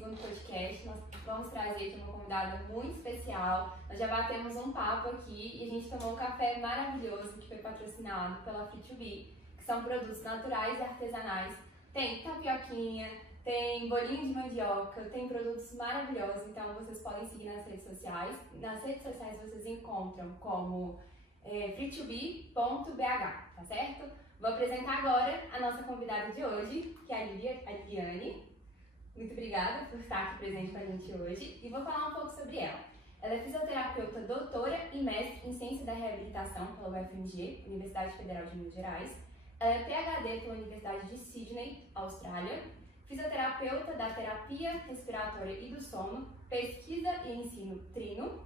segundo podcast. Nós vamos trazer aqui uma convidada muito especial. Nós já batemos um papo aqui e a gente tomou um café maravilhoso que foi patrocinado pela Free2Be, que são produtos naturais e artesanais. Tem tapioquinha, tem bolinho de mandioca, tem produtos maravilhosos, então vocês podem seguir nas redes sociais. Nas redes sociais vocês encontram como free2be.bh, tá certo? Vou apresentar agora a nossa convidada de hoje, que é a Liliane. Muito obrigada por estar aqui presente com a gente hoje e vou falar um pouco sobre ela. Ela é fisioterapeuta doutora e mestre em Ciência da Reabilitação pela UFMG, Universidade Federal de Minas Gerais. Ela é PhD pela Universidade de Sydney, Austrália. Fisioterapeuta da terapia respiratória e do sono, pesquisa e ensino trino.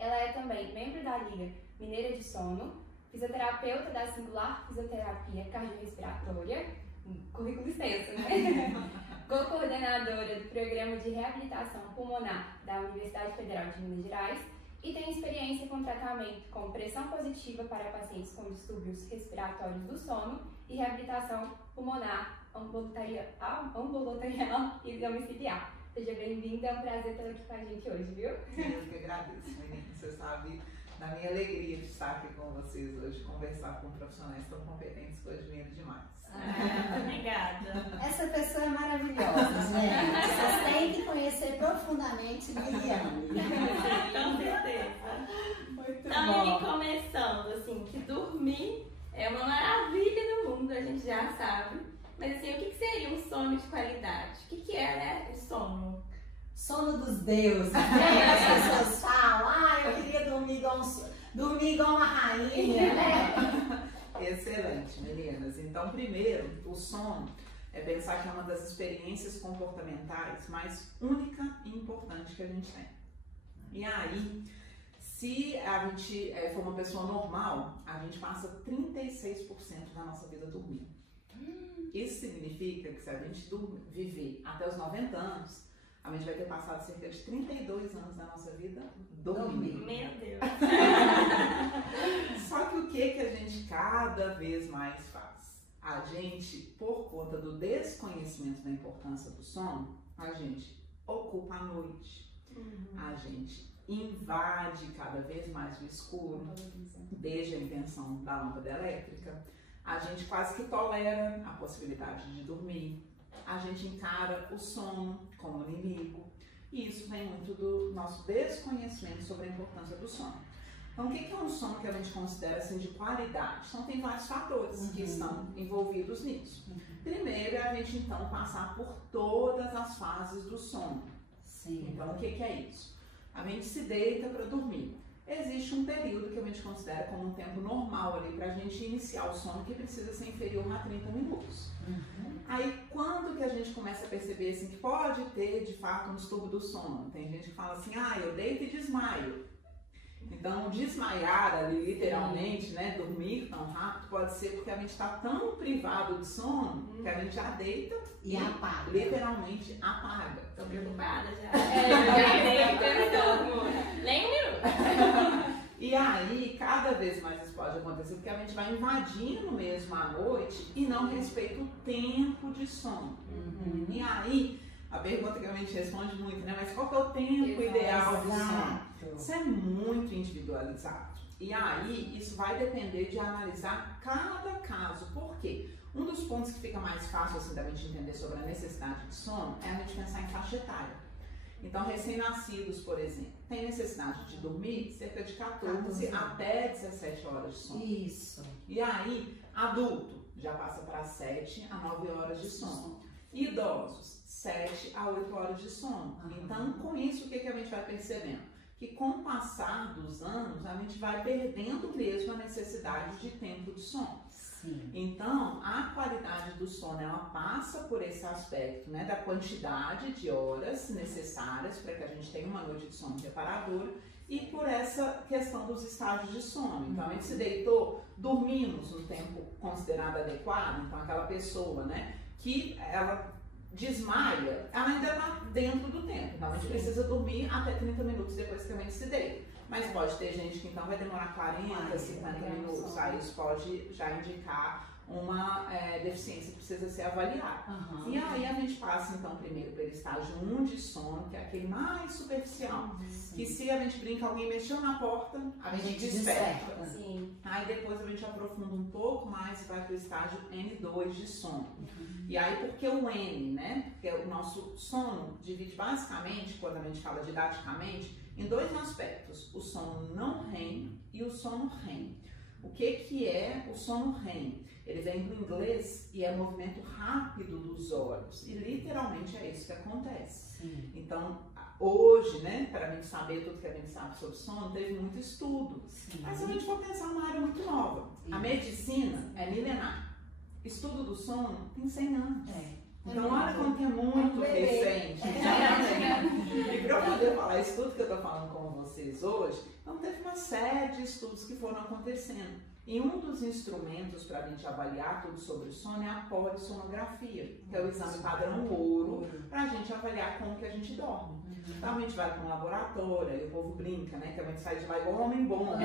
Ela é também membro da Liga Mineira de Sono, fisioterapeuta da Singular Fisioterapia Cardiorrespiratória, currículo extenso, né? Co-coordenadora do Programa de Reabilitação Pulmonar da Universidade Federal de Minas Gerais e tem experiência com tratamento com pressão positiva para pacientes com distúrbios respiratórios do sono e reabilitação pulmonar ambulatorial e domiciliar. Seja bem-vinda, é um prazer tê-la aqui com a gente hoje, viu? Eu que agradeço, menina. Você sabe da minha alegria de estar aqui com vocês hoje, conversar com profissionais tão competentes que eu admiro demais. Obrigada. Essa pessoa é maravilhosa, gente. Vocês têm que conhecer profundamente Liliane. Com certeza. Muito Então, bom. começando, assim, que dormir é uma maravilha no mundo, a gente já sabe. Mas, assim, o que seria um sono de qualidade? O que é, né, o sono? Sono dos deuses, né? As pessoas falam, eu queria dormir igual uma rainha, né? Excelente, meninas. Então, primeiro, o sono é pensar que é uma das experiências comportamentais mais única e importante que a gente tem. E aí, se a gente for uma pessoa normal, a gente passa 36% da nossa vida dormindo. Isso significa que se a gente viver até os 90 anos, a gente vai ter passado cerca de 32 anos da nossa vida dormindo. Meu Deus! Só que o que a gente cada vez mais faz? A gente, por conta do desconhecimento da importância do sono, a gente ocupa a noite. A gente invade cada vez mais o escuro, desde a invenção da lâmpada elétrica. A gente quase que tolera a possibilidade de dormir. A gente encara o sono como inimigo. E isso vem muito do nosso desconhecimento sobre a importância do sono. Então, o que é um sono que a gente considera assim, de qualidade? Então, tem vários fatores que estão envolvidos nisso. Primeiro é a gente, então, passar por todas as fases do sono. Sim. Então, o que é isso? A gente se deita para dormir. Existe um período que a gente considera como um tempo normal ali para a gente iniciar o sono que precisa ser inferior a 30 minutos. Aí, quando que a gente começa a perceber assim, que pode ter, de fato, um distúrbio do sono? Tem gente que fala assim, eu deito e desmaio. Então, desmaiar ali, literalmente, né, dormir tão rápido, pode ser porque a gente está tão privado de sono que a gente já deita E apaga. literalmente apaga. Tô preocupada já. É, Nem um minuto. E aí, cada vez mais isso pode acontecer, porque a gente vai invadindo mesmo a noite e não respeita o tempo de sono. E aí, a pergunta que a gente responde muito, né? Mas qual que é o tempo ideal de sono? Isso é muito individualizado. E aí, isso vai depender de analisar cada caso. Por quê? Um dos pontos que fica mais fácil assim, da gente entender sobre a necessidade de sono é a gente pensar em faixa etária. Então, recém-nascidos, por exemplo, têm necessidade de dormir cerca de 14 até 17 horas de sono. Isso. E aí, adulto já passa para 7 a 9 horas de sono. Idosos, 7 a 8 horas de sono. Então, com isso, o que a gente vai percebendo? Que com o passar dos anos, a gente vai perdendo mesmo a necessidade de tempo de sono. Sim. Então, a qualidade do sono, ela passa por esse aspecto, né, da quantidade de horas necessárias para que a gente tenha uma noite de sono reparadora e por essa questão dos estágios de sono. Então, a gente se deitou, dormimos no tempo considerado adequado, então aquela pessoa, né, que ela desmaia, ela ainda está dentro do tempo, então a gente precisa dormir até 30 minutos depois que a gente se deita. Mas pode ter gente que então vai demorar 40, 50 minutos, aí isso pode já indicar uma deficiência que precisa ser avaliada. E aí a gente passa então primeiro pelo estágio 1 de sono, que é aquele mais superficial, que se a gente brinca, alguém mexeu na porta, a gente desperta. Sim. Aí depois a gente aprofunda um pouco mais e vai para o estágio N2 de sono. E aí por que o N, né? Porque o nosso sono divide basicamente, quando a gente fala didaticamente, em dois aspectos, o sono não REM e o sono REM. O que é o sono REM? Ele vem do inglês e é movimento rápido dos olhos. E literalmente é isso que acontece. Então, hoje, né, para a gente saber tudo que a gente sabe sobre sono, teve muito estudo. Mas se a gente for pensar numa área muito nova, a medicina é milenar. Estudo do sono tem 100 anos. Então, olha como que é muito recente. E para eu poder falar isso tudo que eu estou falando com vocês hoje, então teve uma série de estudos que foram acontecendo. E um dos instrumentos para a gente avaliar tudo sobre o sono é a polissonografia, que é o exame padrão ouro, para a gente avaliar como que a gente dorme. Então a gente vai para um laboratório, e o povo brinca, né? Que a gente sai de lá igual homem bom,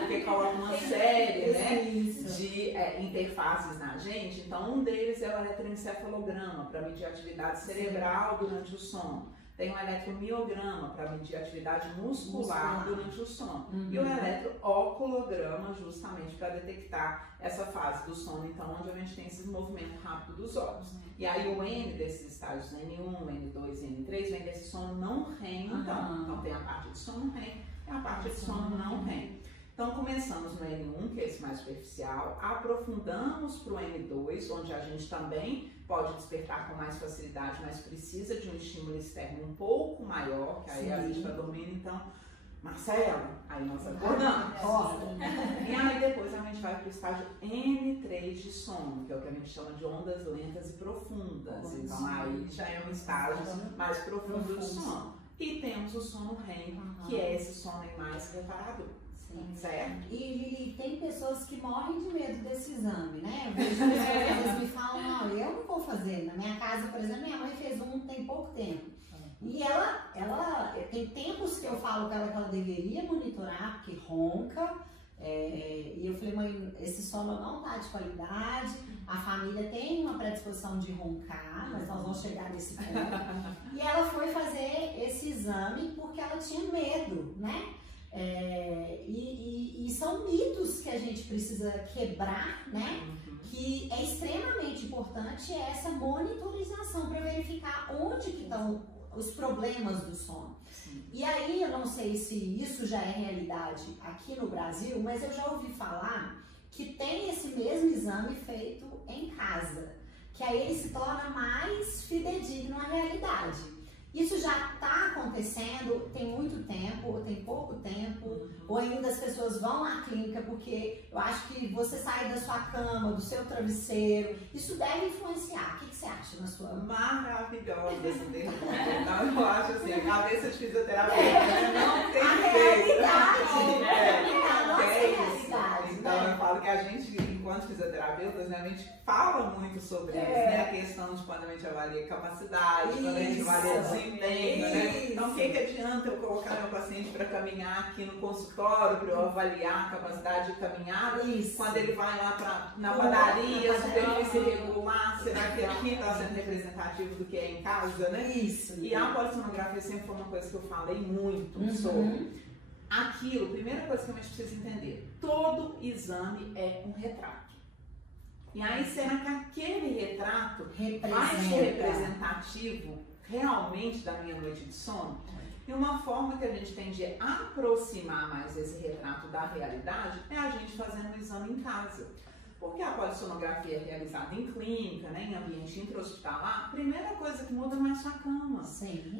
porque coloca uma série, né, de interfaces na gente. Então um deles é o eletroencefalograma, para medir a atividade cerebral durante o sono. Tem o eletromiograma para medir a atividade muscular durante o sono. E o eletrooculograma justamente para detectar essa fase do sono, então, onde a gente tem esse movimento rápido dos olhos. E aí o N desses estágios, N1, N2 e N3, vem desse sono não REM, então tem a parte de sono REM e a parte de sono não REM. Então começamos no N1, que é esse mais superficial, aprofundamos para o N2, onde a gente também pode despertar com mais facilidade, mas precisa de um estímulo externo um pouco maior, que aí a gente está dormindo, então, Marcela, aí nós acordamos. E aí depois a gente vai para o estágio N3 de sono, que é o que a gente chama de ondas lentas e profundas. Então aí já é um estágio mais profundo do sono. E temos o sono REM, que é esse sono mais reparador. Certo? E tem pessoas que morrem de medo desse exame, né? Eu vejo pessoas que às vezes me falam, não, eu não vou fazer. Na minha casa, por exemplo, minha mãe fez um tem pouco tempo. E ela tem tempos que eu falo para ela que ela deveria monitorar, porque ronca. E eu falei, mãe, esse sono não tá de qualidade, a família tem uma predisposição de roncar, mas nós vamos chegar nesse ponto. E ela foi fazer esse exame porque ela tinha medo, né? E são mitos que a gente precisa quebrar, né? Que é extremamente importante essa monitorização para verificar onde que estão os problemas do sono. E aí eu não sei se isso já é realidade aqui no Brasil, mas eu já ouvi falar que tem esse mesmo exame feito em casa, que aí ele se torna mais fidedigno à realidade. Isso já está acontecendo, tem muito tempo, ou tem pouco tempo, ou ainda as pessoas vão à clínica, porque eu acho que você sair da sua cama, do seu travesseiro, isso deve influenciar. O que você acha na sua... Maravilhosa essa pergunta. Então eu acho assim, a cabeça de fisioterapeuta não tem jeito. Então eu falo que a gente, enquanto fisioterapeutas, né, a gente fala muito sobre isso, né? A questão de quando a gente avalia capacidade, quando a gente avalia desempenho, né? Então o que adianta eu colocar meu paciente para caminhar aqui no consultório, para eu avaliar a capacidade de caminhada, quando ele vai lá na padaria, superfície irregular, será que aqui está sendo representativo do que é em casa, né? E a polissonografia sempre foi uma coisa que eu falei muito sobre. Aquilo, primeira coisa que a gente precisa entender, todo exame é um retrato. E aí, será que aquele retrato vai ser representativo realmente da minha noite de sono? E uma forma que a gente tem de aproximar mais esse retrato da realidade é a gente fazendo um exame em casa. Porque a polissonografia é realizada em clínica, né, em ambiente intra-hospitalar, a primeira coisa que muda não é sua cama.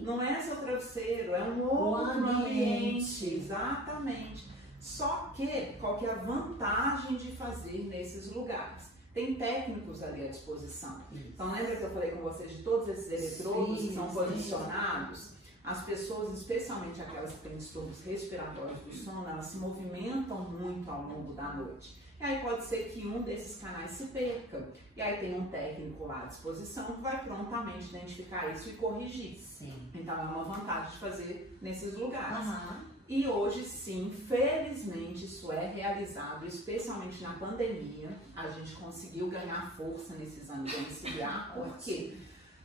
Não é seu travesseiro, é um outro ambiente. Exatamente. Só que, qual que é a vantagem de fazer nesses lugares? Tem técnicos ali à disposição. Então, lembra que eu falei com vocês de todos esses eletrodos que são posicionados? As pessoas, especialmente aquelas que têm distúrbios respiratórios do sono, elas se movimentam muito ao longo da noite. E aí pode ser que um desses canais se perca. E aí tem um técnico lá à disposição que vai prontamente identificar isso e corrigir. Então é uma vantagem de fazer nesses lugares. E hoje sim, felizmente, normalmente isso é realizado, especialmente na pandemia. A gente conseguiu ganhar força nesse exame domiciliar, porque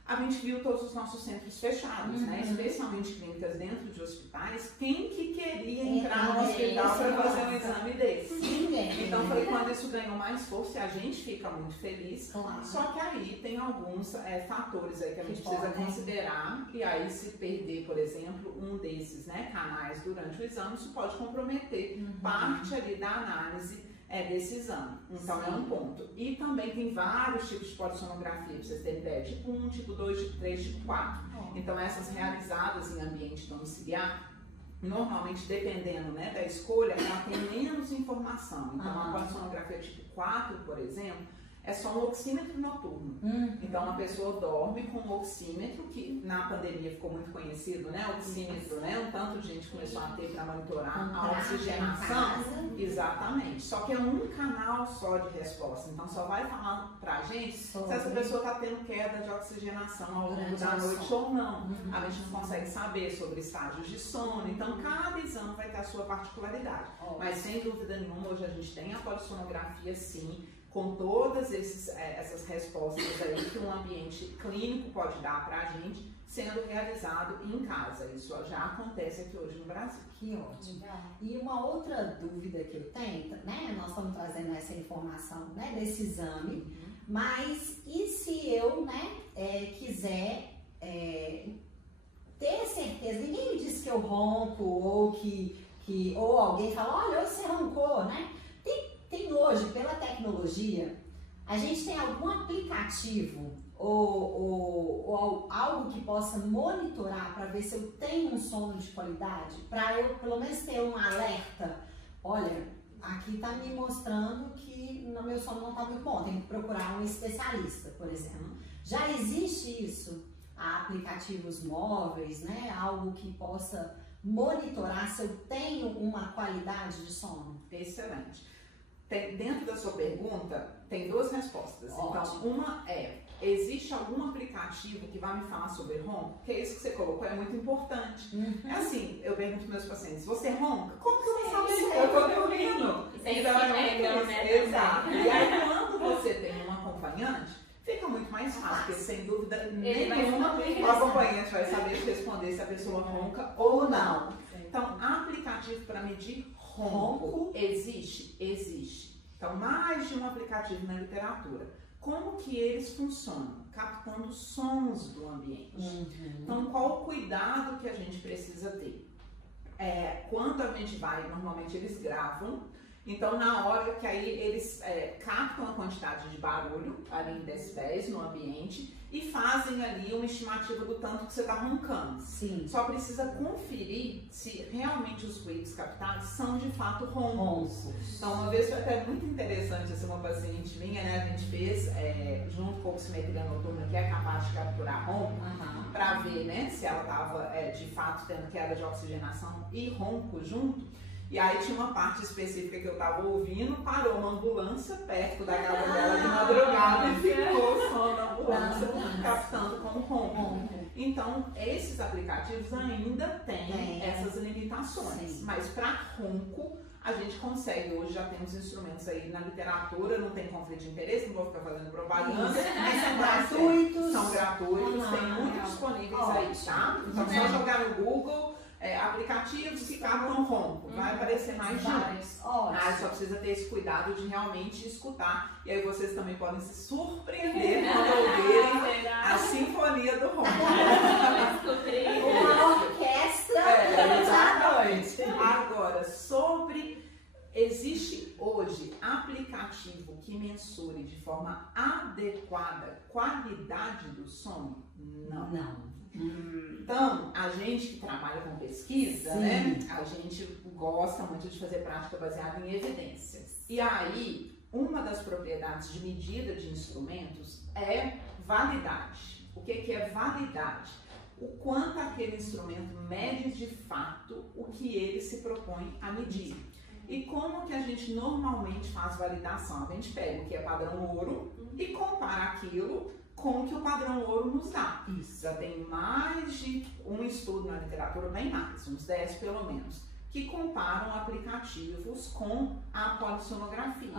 a gente viu todos os nossos centros fechados, né? Especialmente clínicas dentro de hospitais. Quem que queria entrar no hospital para fazer um exame desse? Ninguém. Então foi quando isso ganhou mais força e a gente fica muito feliz. Claro. Só que aí tem alguns fatores aí que a gente precisa considerar. E aí se perder, por exemplo, um desses, né, canais durante o exame, isso pode comprometer parte ali da análise desse exame. Então é um ponto. E também tem vários tipos de polissonografia, pra vocês terem ideia, tipo 1, tipo 2, tipo 3, tipo 4. Então essas realizadas em ambiente domiciliar, normalmente dependendo, né, da escolha, ela tem menos informação. Então a polissonografia tipo 4, por exemplo, é só um oxímetro noturno. Então a pessoa dorme com um oxímetro, que na pandemia ficou muito conhecido, né? Oxímetro, né? Um tanto de gente começou a ter para monitorar a oxigenação. Exatamente. Só que é um canal só de resposta. Então só vai falar pra gente se essa pessoa está tendo queda de oxigenação ao longo da noite ou não. A gente não consegue saber sobre estágios de sono. Então cada exame vai ter a sua particularidade. Mas sem dúvida nenhuma, hoje a gente tem a polissonografia sim, com todas essas respostas aí que um ambiente clínico pode dar para a gente, sendo realizado em casa. Isso já acontece aqui hoje no Brasil. Que ótimo. E uma outra dúvida que eu tenho, né? Nós estamos trazendo essa informação, né, desse exame, mas e se eu, né, quiser ter certeza? Ninguém me disse que eu ronco ou alguém fala, olha, você roncou, né? Tem hoje, pela tecnologia, a gente tem algum aplicativo ou algo que possa monitorar para ver se eu tenho um sono de qualidade, para eu pelo menos ter um alerta. Olha, aqui está me mostrando que o meu sono não está muito bom, tenho que procurar um especialista, por exemplo. Já existe isso? Há aplicativos móveis, né? Algo que possa monitorar se eu tenho uma qualidade de sono? Excelente. Dentro da sua pergunta, tem duas respostas. Ótimo. Então, uma existe algum aplicativo que vai me falar sobre ronco? Porque isso que você colocou é muito importante. É assim, eu pergunto para meus pacientes, você ronca? Como que eu vou saber? Eu estou dormindo. Então, exato. E aí, quando você tem um acompanhante, fica muito mais fácil, porque sem dúvida nenhuma, o acompanhante vai saber responder se a pessoa ronca ou não. Então, aplicativo para medir ronco existe? Existe. Então, mais de um aplicativo na literatura. Como que eles funcionam? Captando sons do ambiente. Então, qual o cuidado que a gente precisa ter? Quando a gente vai, normalmente eles gravam. Então, na hora que aí eles captam a quantidade de barulho ali em decibéis no ambiente e fazem ali uma estimativa do tanto que você está roncando. Sim. Só precisa conferir se realmente os ruídos captados são de fato roncos. Então, uma vez foi até muito interessante, assim, uma paciente minha, né, a gente fez junto com a oximetria noturna, que é capaz de capturar ronco, para ver, né, se ela estava de fato tendo queda de oxigenação e ronco junto. E aí tinha uma parte específica que eu tava ouvindo, parou uma ambulância perto da casa dela de madrugada e ficou o som da ambulância captando como ronco. Então, esses aplicativos ainda têm essas limitações. Sim. Mas para ronco, a gente consegue, hoje já temos instrumentos aí na literatura, não tem conflito de interesse, não vou ficar fazendo propaganda. Mas são gratuitos. São gratuitos, tem muitos disponíveis aí, tá? Então, só jogar no Google, aplicativos que captam ronco, vai aparecer mais vários. Aí só precisa ter esse cuidado de realmente escutar. E aí vocês também podem se surpreender quando ouvirem a sinfonia do ronco. Uma orquestra à noite. Agora, existe hoje aplicativo que mensure de forma adequada qualidade do sono? Não. Então, a gente que trabalha com pesquisa, né, a gente gosta muito de fazer prática baseada em evidências. E aí, uma das propriedades de medida de instrumentos é validade. O que é validade? O quanto aquele instrumento mede de fato o que ele se propõe a medir. E como que a gente normalmente faz validação? A gente pega o que é padrão ouro e compara aquilo com o que o padrão ouro nos dá. Isso. Já tem mais de um estudo na literatura, bem mais, uns 10 pelo menos, que comparam aplicativos com a polissonografia.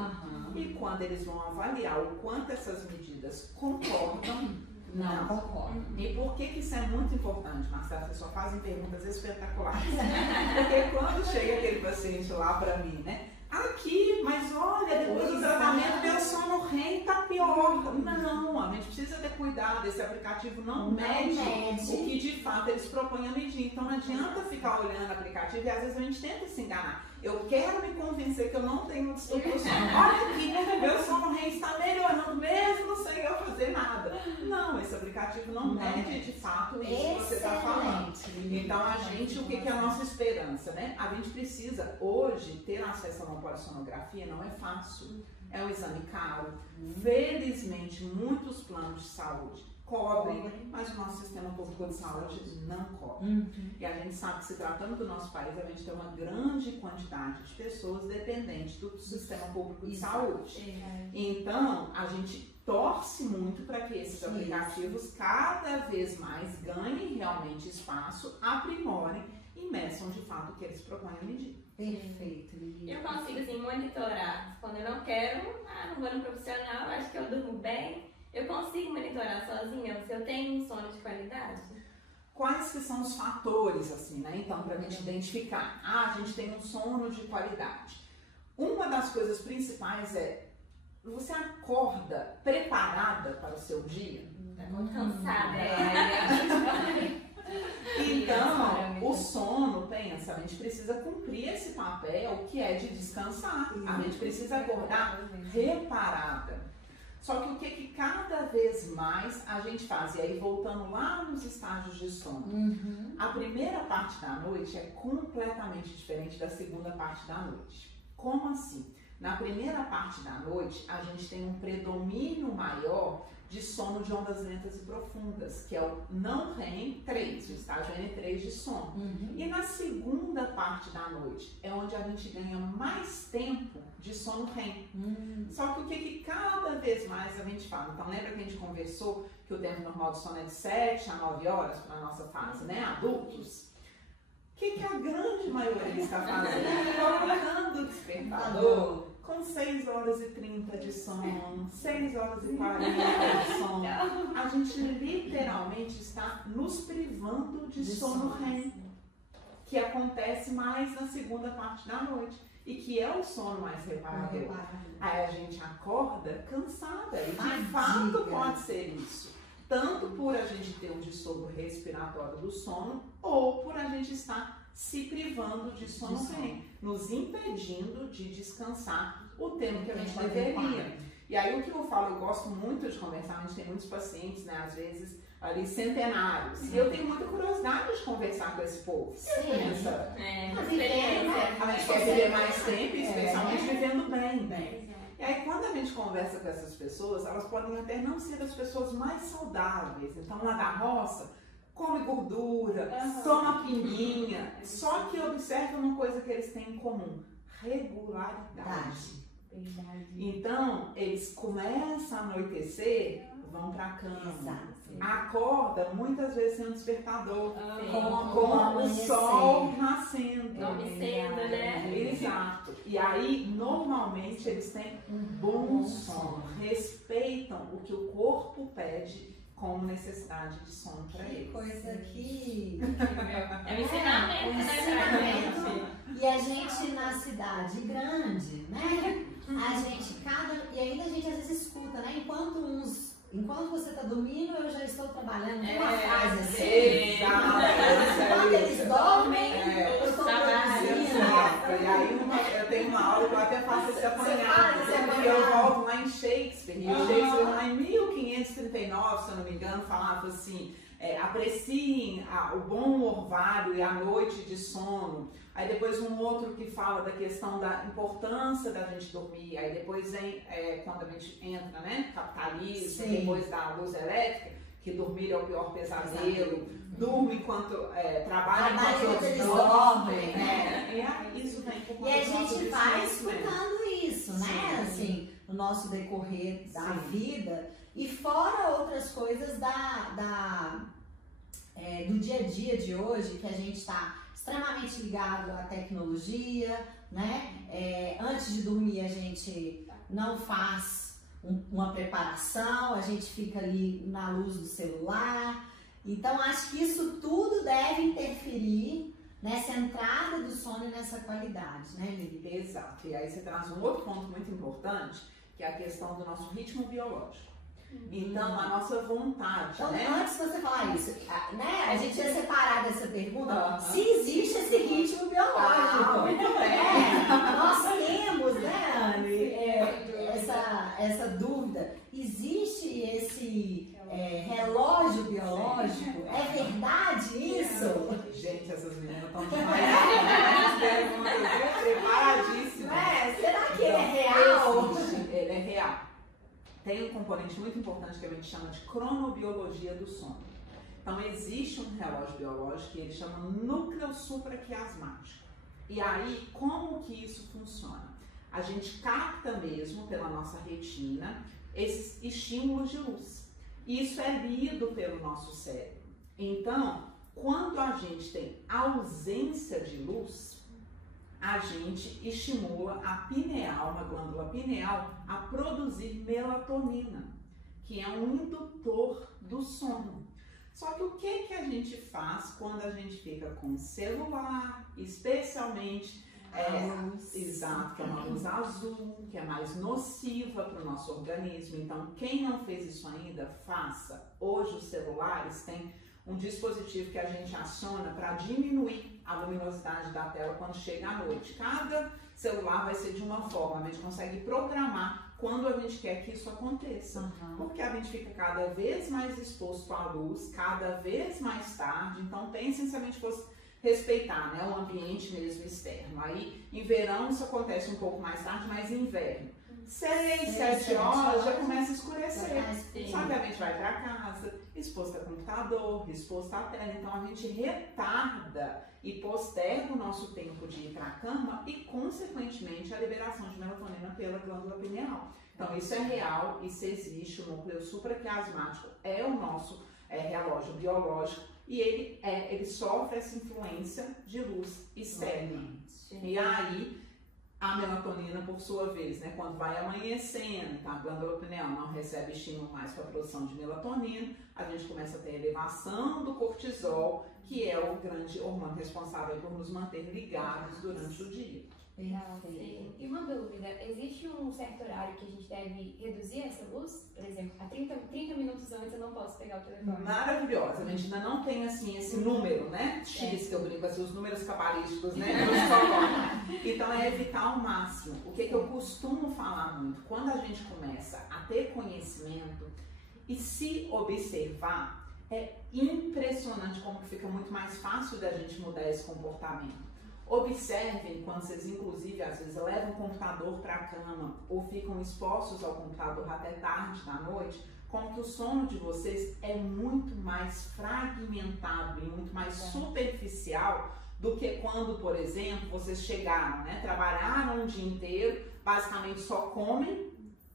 E quando eles vão avaliar o quanto essas medidas concordam, Não concordo. E por que isso é muito importante, Marcela? Vocês só fazem perguntas espetaculares. Porque quando chega aquele paciente lá para mim, né? Aqui, mas olha, depois do tratamento meu sono REM tá pior. Não, a gente precisa ter cuidado. Esse aplicativo não mede o que de fato eles propõem a medir. Então não adianta ficar olhando o aplicativo e às vezes a gente tenta se enganar. Eu quero me convencer que eu não tenho um distúrbio do sono. Olha aqui, meu sono REM está melhorando mesmo sem eu fazer nada. Não, esse aplicativo não mede de fato isso que você está falando. Então a gente, o que é a nossa esperança, né? A gente precisa hoje ter acesso a uma polissonografia, não é fácil. É um exame caro. Felizmente, muitos planos de saúde cobrem, mas o nosso sistema público de saúde não cobre. E a gente sabe que, se tratando do nosso país, a gente tem uma grande quantidade de pessoas dependentes do sistema público de saúde. Então, a gente torce muito para que esses aplicativos cada vez mais ganhem realmente espaço, aprimorem e meçam de fato o que eles propõem a medir. Perfeito. Eu consigo assim monitorar. Quando eu não quero, não vou no profissional, acho que eu durmo bem. Eu consigo monitorar sozinha se eu tenho um sono de qualidade? Quais que são os fatores, assim, né? Então, para a gente identificar, a gente tem um sono de qualidade. Uma das coisas principais é, você acorda preparada para o seu dia? Tá muito cansada. Então, o sono, pensa, a gente precisa cumprir esse papel que é de descansar. A gente precisa acordar reparada. Só que o que cada vez mais a gente faz? E aí, voltando lá nos estágios de sono, a primeira parte da noite é completamente diferente da segunda parte da noite. Como assim? Na primeira parte da noite, a gente tem um predomínio maior de sono de ondas lentas e profundas, que é o não REM 3, o estágio N3 de sono. E na segunda parte da noite é onde a gente ganha mais tempo de sono REM. Só que o que cada vez mais a gente fala? Então, lembra que a gente conversou que o tempo normal de sono é de 7 a 9 horas para a nossa fase, né? Adultos. O que a grande maioria está fazendo? Colocando o despertador com 6 horas e 30 de sono, 6 horas e 40 de sono. A gente literalmente está nos privando de sono REM, que acontece mais na segunda parte da noite e que é o sono mais reparador. Aí a gente acorda cansada e de fato pode ser isso. Tanto por a gente ter um distúrbio respiratório do sono ou por a gente estar se privando de sono REM, nos impedindo de descansar o tempo que a gente deveria. E aí o que eu falo, eu gosto muito de conversar, a gente tem muitos pacientes, né, às vezes ali centenários, e eu tenho muita curiosidade de conversar com esse povo. A gente quer viver mais tempo, especialmente vivendo bem. E aí, quando a gente conversa com essas pessoas, elas podem até não ser as pessoas mais saudáveis. Então, lá da roça, come gordura, toma pinguinha. Só que observe uma coisa que eles têm em comum: regularidade. Então, eles começam a anoitecer, vão pra cama. Acorda muitas vezes sem um despertador, com o sol nascendo. Dorme cedo, né? Exato. E aí, normalmente, eles têm um bom sono, respeitam o que o corpo pede como necessidade de sono para eles. Coisa que... É um ensinamento, né? E a gente na cidade grande, né? A gente e ainda a gente às vezes escuta, né? Enquanto você está dormindo, eu já estou trabalhando. Tem uma frase assim. Enquanto eles dormem, eu estou produzindo. E aí eu tenho uma aula que eu até faço esse apanhado. Porque eu volto lá em Shakespeare. E o Shakespeare, lá em 1539, se eu não me engano, falava assim: apreciem o bom orvalho e a noite de sono. Aí depois um outro que fala da questão da importância da gente dormir. Aí depois vem, quando a gente entra, né, capitalismo, depois da luz elétrica, que dormir é o pior pesadelo. Durma enquanto trabalha enquanto outros dormem. Isso vem por conta E a gente vai escutando isso, né? Assim, no nosso decorrer da vida. E fora outras coisas do dia a dia de hoje, que a gente está extremamente ligado à tecnologia, né? Antes de dormir a gente não faz uma preparação, a gente fica ali na luz do celular. Então acho que isso tudo deve interferir nessa entrada do sono e nessa qualidade, né, Lili? Exato. E aí você traz um outro ponto muito importante, que é a questão do nosso ritmo biológico. Então, a nossa vontade, então, né? Antes de você falar isso, né, a gente ia separar dessa pergunta se existe esse ritmo biológico. Muito bem. Nós temos, né, Anne, essa dúvida. Existe esse relógio biológico? É verdade isso? Gente, essas meninas estão demais. Preparadíssimas. Será que ele é real? Ele é real. Tem um componente muito importante que a gente chama de cronobiologia do sono. Então, existe um relógio biológico que ele chama núcleo supraquiasmático. E aí, como que isso funciona? A gente capta mesmo pela nossa retina esses estímulos de luz. Isso é lido pelo nosso cérebro. Então, quando a gente tem ausência de luz, a gente estimula a pineal, uma glândula pineal, a produzir melatonina, que é um indutor do sono. Só que o que a gente faz quando a gente fica com o celular, especialmente exato, que é uma luz azul, que é mais nociva para o nosso organismo. Então, quem não fez isso ainda, faça. Hoje os celulares têm um dispositivo que a gente aciona para diminuir a luminosidade da tela quando chega à noite. Cada celular vai ser de uma forma, a gente consegue programar quando a gente quer que isso aconteça. Porque a gente fica cada vez mais exposto à luz, cada vez mais tarde. Então pensem se a gente fosse respeitar, né, o ambiente mesmo externo. Aí em verão isso acontece um pouco mais tarde, mas em inverno 6, 7 horas já começa a escurecer. Sabe, a gente vai para casa, exposto a computador, exposto à tela, então a gente retarda e posterga o nosso tempo de ir para a cama e, consequentemente, a liberação de melatonina pela glândula pineal. Então, isso é real, isso existe, o núcleo supraquiasmático é o nosso relógio biológico e ele sofre essa influência de luz externa. E aí, a melatonina, por sua vez, né, quando vai amanhecendo, então a glândula pineal não recebe estímulo mais para a produção de melatonina, a gente começa a ter elevação do cortisol, que é o grande hormônio responsável por nos manter ligados durante o dia. E uma dúvida, existe um certo horário que a gente deve reduzir essa luz? Por exemplo, a 30 minutos antes eu não posso pegar o telefone. Maravilhosa, a gente ainda não tem assim esse número, né? X, que eu brinco assim, os números cabalísticos, né? Então é evitar ao máximo. O que eu costumo falar muito, quando a gente começa a ter conhecimento e se observar, é impressionante como que fica muito mais fácil da gente mudar esse comportamento. Observem quando vocês, inclusive, às vezes levam o computador para a cama ou ficam expostos ao computador até tarde da noite, como que o sono de vocês é muito mais fragmentado e muito mais superficial do que quando, por exemplo, vocês chegaram, né, trabalharam o dia inteiro, basicamente só comem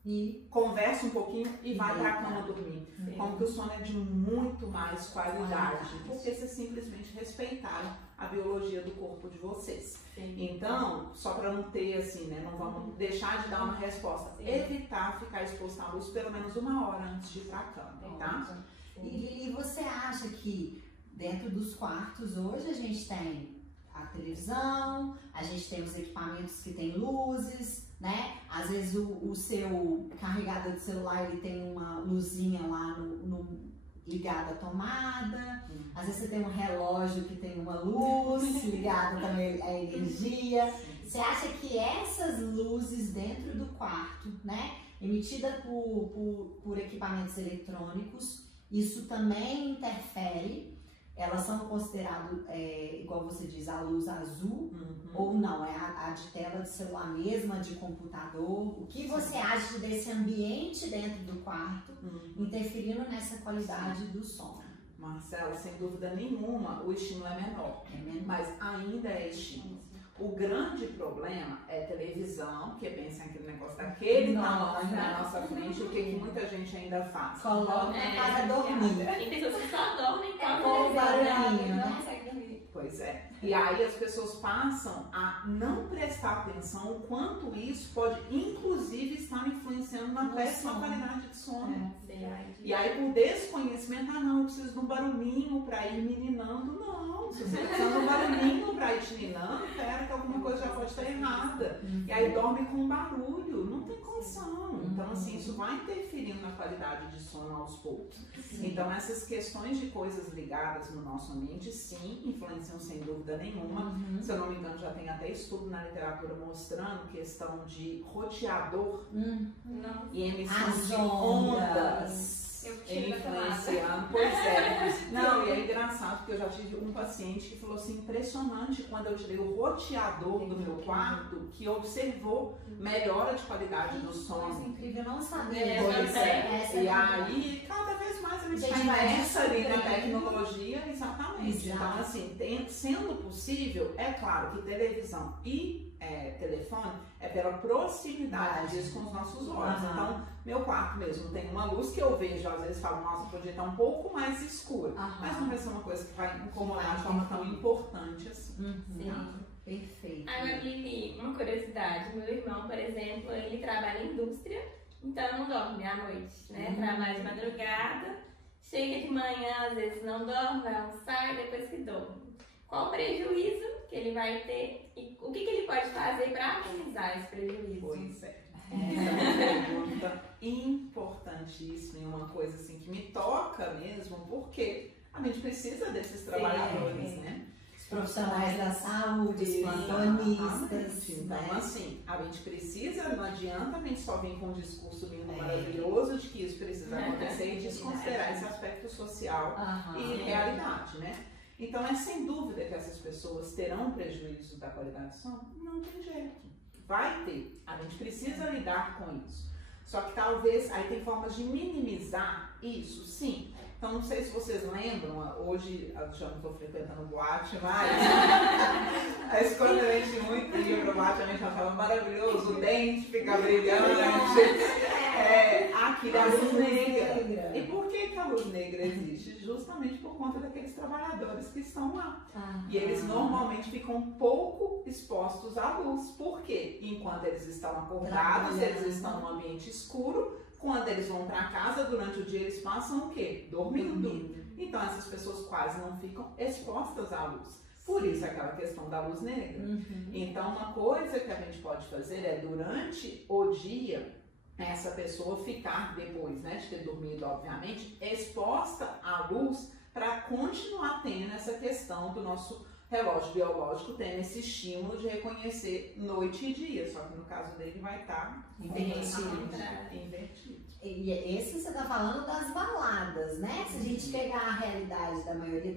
e conversa um pouquinho e vai para a cama dormir. Como que o sono é de muito mais qualidade, porque vocês simplesmente respeitaram a biologia do corpo de vocês. Então, só para não ter assim, né, não vamos deixar de dar uma resposta, evitar ficar exposto à luz pelo menos 1 hora antes de ir para a cama, tá? E você acha que dentro dos quartos hoje a gente tem a televisão, a gente tem os equipamentos que tem luzes, né? Às vezes o seu carregador de celular ele tem uma luzinha lá ligada à tomada, às vezes você tem um relógio que tem uma luz ligada também à energia. Você acha que essas luzes dentro do quarto, né, emitida por equipamentos eletrônicos, isso também interfere? Elas são consideradas, igual você diz, a luz azul ou não? É a de tela de celular mesmo, a de computador? O que você acha desse ambiente dentro do quarto interferindo nessa qualidade do sono? Marcela, sem dúvida nenhuma, o estímulo é menor, mas ainda é estímulo. O grande problema é televisão, porque pensa naquele negócio daquele tamanho na nossa frente, o que muita gente ainda faz. Coloca para dormir. Tem pessoas que só dormem com o barulhinho, Não né? consegue dormir. Pois é. E aí as pessoas passam a não prestar atenção o quanto isso pode, inclusive, estar influenciando na péssima qualidade de sono. E aí, por desconhecimento, não, eu preciso de um barulhinho para ir meninando. Não, se você precisa de um barulhinho para ir te meninando, pera que alguma coisa já pode estar errada. E aí dorme com barulho, não tem condição. Então, assim, isso vai interferindo na qualidade de sono aos poucos. Então, essas questões de coisas ligadas no nosso ambiente, sim, influenciam sem dúvida nenhuma. Se eu não me engano, já tem até estudo na literatura mostrando questão de roteador e emissão de ondas. Influenciando, pois é. Não, e é engraçado porque eu já tive um paciente que falou assim, impressionante quando eu tirei o roteador do meu quarto, que observou melhora de qualidade do sono. Incrível, eu não sabia. Pois é. E aí, cada vez mais a gente nessa ali na tecnologia, exatamente. Então, assim, sendo possível, é claro que televisão e telefone é pela proximidade disso com os nossos olhos. Então, meu quarto mesmo tem uma luz que eu vejo, às vezes falo, nossa, podia estar um pouco mais escura. Mas não vai ser uma coisa que vai incomodar de forma tão importante assim. Perfeito. Agora, Lili, uma curiosidade. Meu irmão, por exemplo, ele trabalha em indústria, então não dorme à noite, né? Trabalha de madrugada, chega de manhã, às vezes não dorme, vai almoçar e depois que dorme. Qual o prejuízo que ele vai ter e o que ele pode fazer para amenizar esse prejuízo? Pois é. Essa é uma pergunta importantíssima e uma coisa assim que me toca mesmo, porque a gente precisa desses trabalhadores, né? Os profissionais da saúde, os plantonistas. Então, assim, a gente precisa, não adianta a gente só vir com um discurso lindo, maravilhoso de que isso precisa acontecer e desconsiderar esse aspecto social e realidade, né? Então, é sem dúvida que essas pessoas terão prejuízo da qualidade de sono? Não tem jeito. Vai ter. A gente precisa lidar com isso. Só que talvez, aí tem formas de minimizar isso, sim. Então, não sei se vocês lembram, hoje eu já não estou frequentando boate mais, mas quando a gente muito ia para boate, a gente achava maravilhoso, o dente fica brilhante, aquilo é a luz negra. E por que a luz negra existe? Justamente por conta daqueles trabalhadores que estão lá. E eles normalmente ficam pouco expostos à luz. Por quê? Enquanto eles estão acordados, eles estão num ambiente escuro. Quando eles vão para casa, durante o dia, eles passam o quê? Dormindo. Então, essas pessoas quase não ficam expostas à luz. Por isso, aquela questão da luz negra. Então, uma coisa que a gente pode fazer é, durante o dia, essa pessoa ficar depois, né, de ter dormido, obviamente, exposta à luz para continuar tendo essa questão do nosso relógio biológico, tendo esse estímulo de reconhecer noite e dia, só que no caso dele vai estar invertido. E esse você está falando das baladas, né? Se a gente pegar a realidade da maioria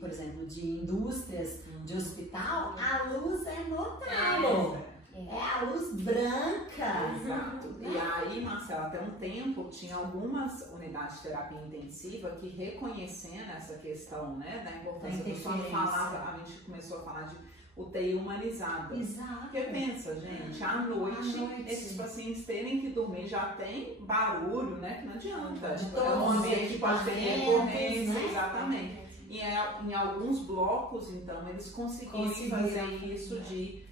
por exemplo, de indústrias, de hospital, a luz é notável. É a luz branca. Exato. E aí, Marcela, até um tempo tinha algumas unidades de terapia intensiva que, reconhecendo essa questão, né, da importância do sono, a gente começou a falar de UTI humanizada. Exato. Porque pensa, gente, à noite, esses pacientes terem que dormir, já tem barulho, né, que não adianta. O ambiente pode ter recorrência, né? Exatamente. E em alguns blocos, então, eles conseguiram fazer isso de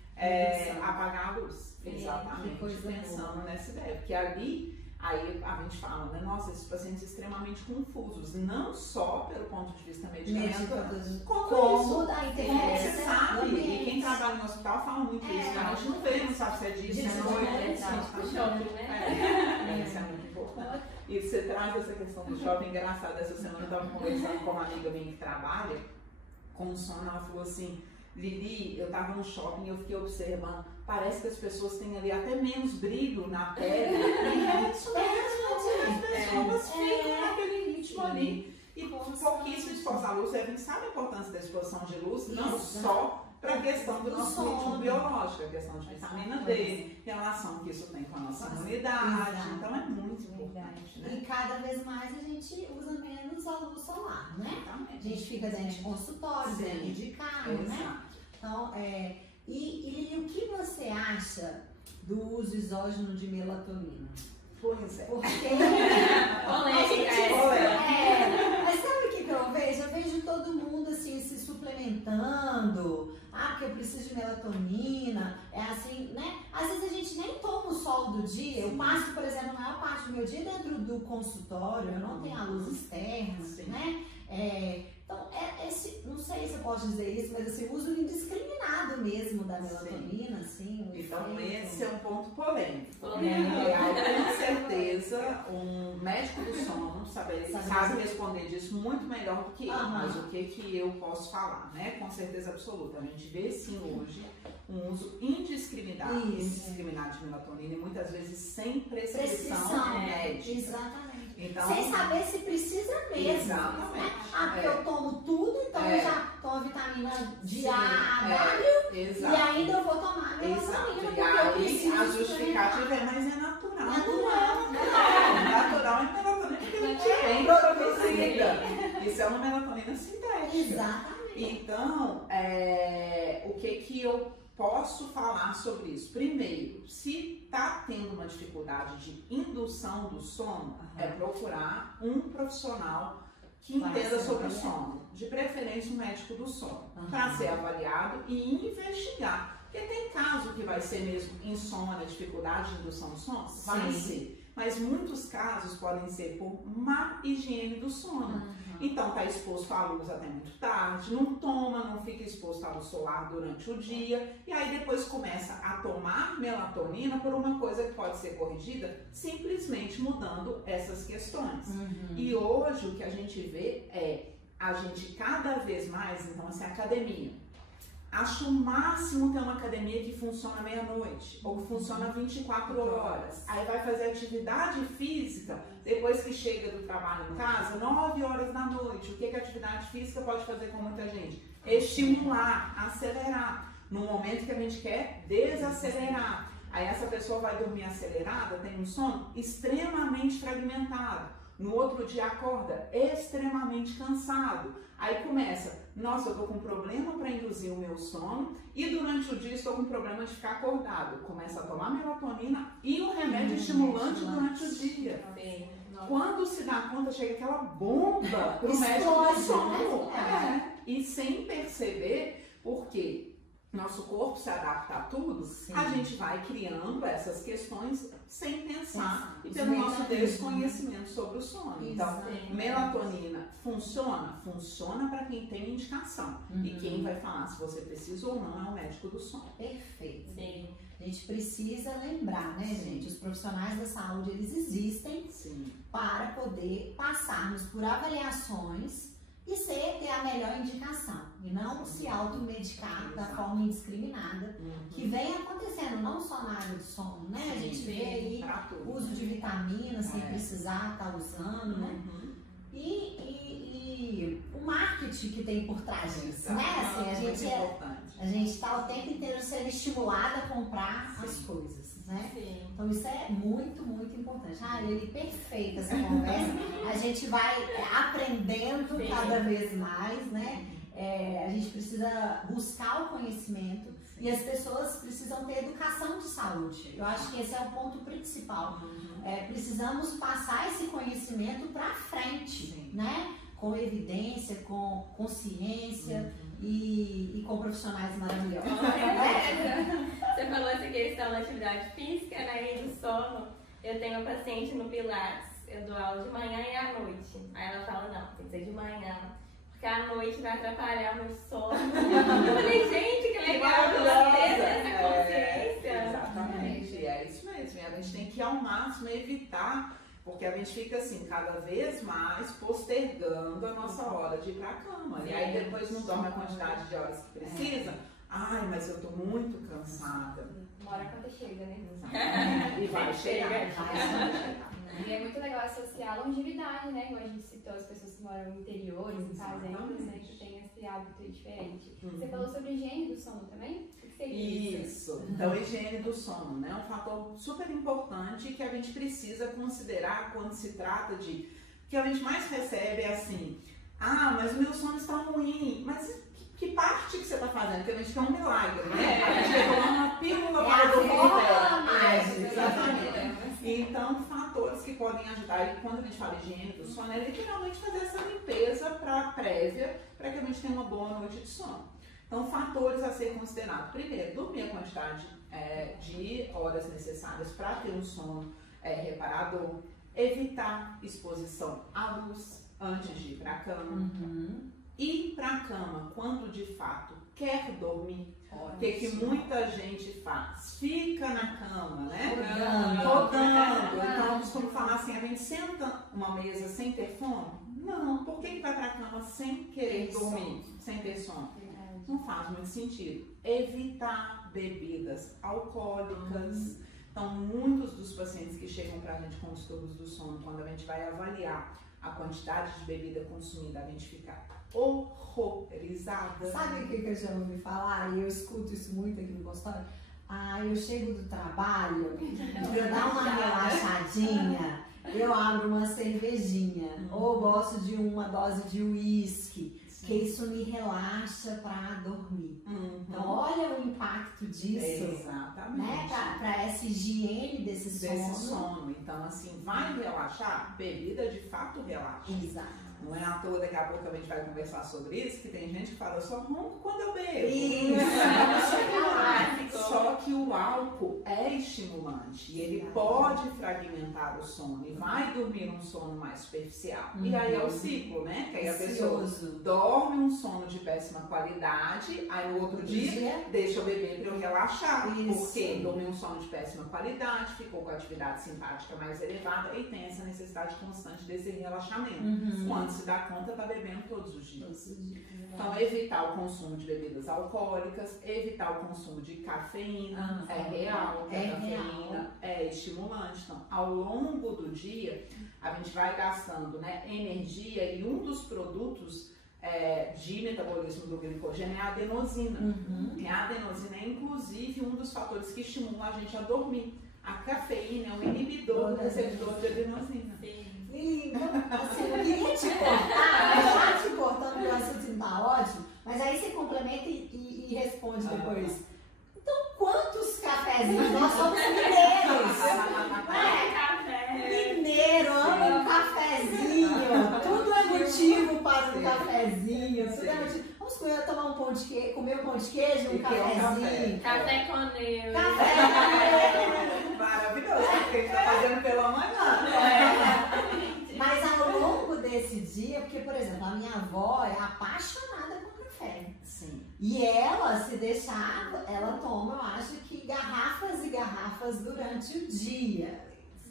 apagar a luz. Exatamente. Pensando nessa ideia. Porque ali, aí a gente fala, né? Nossa, esses pacientes extremamente confusos. Não só pelo ponto de vista medicamentoso, como da interferência. Você sabe, e quem trabalha no hospital fala muito isso. A gente não vê, não sabe se é disso, se é noite. Isso é muito importante. E você traz essa questão do shopping, engraçado. Essa semana eu estava conversando com uma amiga minha que trabalha com sono. Ela falou assim: Lili, eu tava no shopping e eu fiquei observando, parece que as pessoas têm ali até menos brilho na pele. E é isso mesmo, as pessoas ficam naquele ritmo ali. E pouquíssimo exposta à luz, a gente sabe a importância da exposição de luz, não só para a questão do nosso ritmo biológico, a questão de vitamina D, relação que isso tem com a nossa imunidade. Então é muito importante, né? E cada vez mais a gente usa menos a luz solar, né? A gente fica dentro de consultório, dentro de carro, né? Então, e o que você acha do uso exógeno de melatonina? Pois é. Porque polêmica, mas sabe o que eu vejo? Eu vejo todo mundo assim se super suplementando, porque eu preciso de melatonina, é assim, né? Às vezes a gente nem toma o sol do dia, eu passo, por exemplo, a maior parte do meu dia dentro do consultório, eu não tenho a luz externa, né? Então, não sei se eu posso dizer isso, mas assim, o uso indiscriminado mesmo da melatonina, assim. Então, esse é um ponto polêmico. Com certeza, um médico do sono sabe responder disso muito melhor do que eu. Mas o que eu posso falar, né? Com certeza absoluta. A gente vê sim hoje um uso indiscriminado de melatonina e muitas vezes sem prescrição médica. Exatamente. Então, sem saber se precisa mesmo. Exatamente. Né? Porque eu tomo tudo, então eu já tomo vitamina de A a W e ainda eu vou tomar melatonina. E aí a justificativa mas é natural. Natural é melatonina que a gente tem produzida. Isso é uma melatonina sintética. Exatamente. Então, o que eu posso falar sobre isso? Primeiro, se está tendo uma dificuldade de indução do sono, é procurar um profissional que entenda sobre o sono, de preferência um médico do sono, para ser avaliado e investigar. Porque tem caso que vai ser mesmo insônia, dificuldade de indução do sono? Vai ser. Mas muitos casos podem ser por má higiene do sono. Então, está exposto à luz até muito tarde, não toma, não fica exposto à luz solar durante o dia, e aí depois começa a tomar melatonina por uma coisa que pode ser corrigida simplesmente mudando essas questões. E hoje o que a gente vê é a gente cada vez mais, então, assim, academia. Acho o máximo ter uma academia que funciona meia-noite ou que funciona 24 horas. Aí vai fazer atividade física depois que chega do trabalho em casa, 9 horas da noite. O que a atividade física pode fazer com muita gente? Estimular, acelerar. No momento que a gente quer desacelerar. Aí essa pessoa vai dormir acelerada, tem um sono extremamente fragmentado. No outro dia acorda extremamente cansado. Aí começa, nossa, eu tô com problema para induzir o meu sono e durante o dia estou com problema de ficar acordado. Começa a tomar melatonina e o remédio estimulante durante o dia. Quando se dá conta, chega aquela bomba pro médico do sono. E sem perceber, porque nosso corpo se adapta a tudo, a gente vai criando essas questões sem pensar e pelo nosso desconhecimento sobre o sono. Então, melatonina funciona? Funciona para quem tem indicação. E quem vai falar se você precisa ou não é o médico do sono. Perfeito. A gente precisa lembrar, né, gente? Os profissionais da saúde, eles existem para poder passarmos por avaliações e ter a melhor indicação e não se automedicar da forma indiscriminada que vem acontecendo não só na área do sono, né? A gente vê aí uso de vitaminas sem precisar estar usando, né? E o marketing que tem por trás disso, né? Assim, a gente está o tempo inteiro sendo estimulado a comprar as coisas, né? Então isso é muito, muito importante. Ele perfeita essa conversa. A gente vai aprendendo cada vez mais, né? A gente precisa buscar o conhecimento e as pessoas precisam ter educação de saúde. Eu acho que esse é o ponto principal. Precisamos passar esse conhecimento para frente, né? Com evidência, com ciência e com profissionais maravilhosos. Você falou essa questão da atividade física, né, e do sono. Eu tenho uma paciente no Pilates, eu dou aula de manhã e à noite. Aí ela fala, não, tem que ser de manhã, porque à noite vai atrapalhar o meu sono. Eu falei, gente, que legal, essa consciência. Exatamente, é isso mesmo. A gente tem que ao máximo evitar, porque a gente fica assim, cada vez mais postergando a nossa hora de ir pra cama. E aí depois não dorme a quantidade de horas que precisa. Ai, mas eu tô muito cansada. Uma hora quando chega, né? E vai chegar. E é muito legal associar a longevidade, né? Como a gente citou, as pessoas que moram no interior, em fazendas, né? Que tem esse hábito diferente. Você falou sobre higiene do sono também? O que seria isso? Então, higiene do sono, né? Um fator super importante que a gente precisa considerar quando se trata de... O que a gente mais recebe é assim, mas o meu sono está ruim, mas... Que parte que você está fazendo? Porque a gente quer um milagre, né? A gente quer tomar uma pílula para dormir. Exatamente. Então, fatores que que podem ajudar, e quando a gente fala higiene do sono, é literalmente fazer essa limpeza prévia para que a gente tenha uma boa noite de sono. Então, fatores a ser considerados. Primeiro, dormir a quantidade de horas necessárias para ter um sono reparador. Evitar exposição à luz antes de ir para a cama. Ir para a cama quando de fato quer dormir. O que muita gente faz? Fica na cama, né? Rodando. Então, eu costumo falar assim, a gente senta uma mesa sem ter fome? Não. Por que vai para a cama sem querer dormir? Sem ter sono? Não faz muito sentido. Evitar bebidas alcoólicas. Então, muitos dos pacientes que chegam pra gente com distúrbios do sono, quando a gente vai avaliar a quantidade de bebida consumida, a gente fica horrorizada. Sabe o que eu já ouvi falar? E eu escuto isso muito aqui no consultório. Eu chego do trabalho, pra dar uma relaxadinha, eu abro uma cervejinha. Ou gosto de uma dose de uísque. Que isso me relaxa para dormir. Então, olha o impacto disso. Exatamente. Né? Para essa higiene desse sono. Então, assim, vai relaxar? Bebida de fato relaxa. Exato. Não é à toa, daqui a pouco a gente vai conversar sobre isso, que tem gente que fala, eu só ronco quando eu bebo. Isso. Só que o álcool é estimulante e ele pode fragmentar o sono e vai dormir um sono mais superficial. E aí é o ciclo, né? Que aí a pessoa dorme um sono de péssima qualidade, aí no outro dia deixa eu beber para eu relaxar. Porque dormiu um sono de péssima qualidade, ficou com a atividade simpática mais elevada e tem essa necessidade constante desse relaxamento. Quando se dá conta, tá bebendo todos os dias. Então, evitar o consumo de bebidas alcoólicas, evitar o consumo de cafeína, é real, que a cafeína é estimulante. Então, ao longo do dia, a gente vai gastando, né, energia e um dos produtos de metabolismo do glicogênio é a adenosina. E a adenosina é, inclusive, um dos fatores que estimulam a gente a dormir. A cafeína é um inibidor do receptor de adenosina. Assim, eu queria te cortar, mas já te cortando porque o assunto tá ótimo, mas aí você complementa e responde depois. Então, quantos cafezinhos? Nós somos mineiros! Mineiro, ama um cafezinho, tudo é motivo para um cafezinho, tudo é motivo. Vamos tomar um pão de queijo, comer um pão de queijo, um cafezinho. Café com neuro. Maravilhoso, porque a gente tá fazendo pela manhã. Mas ao longo desse dia, porque, por exemplo, a minha avó é apaixonada por café. Sim. E ela, se deixar, ela toma, eu acho que garrafas e garrafas durante o dia,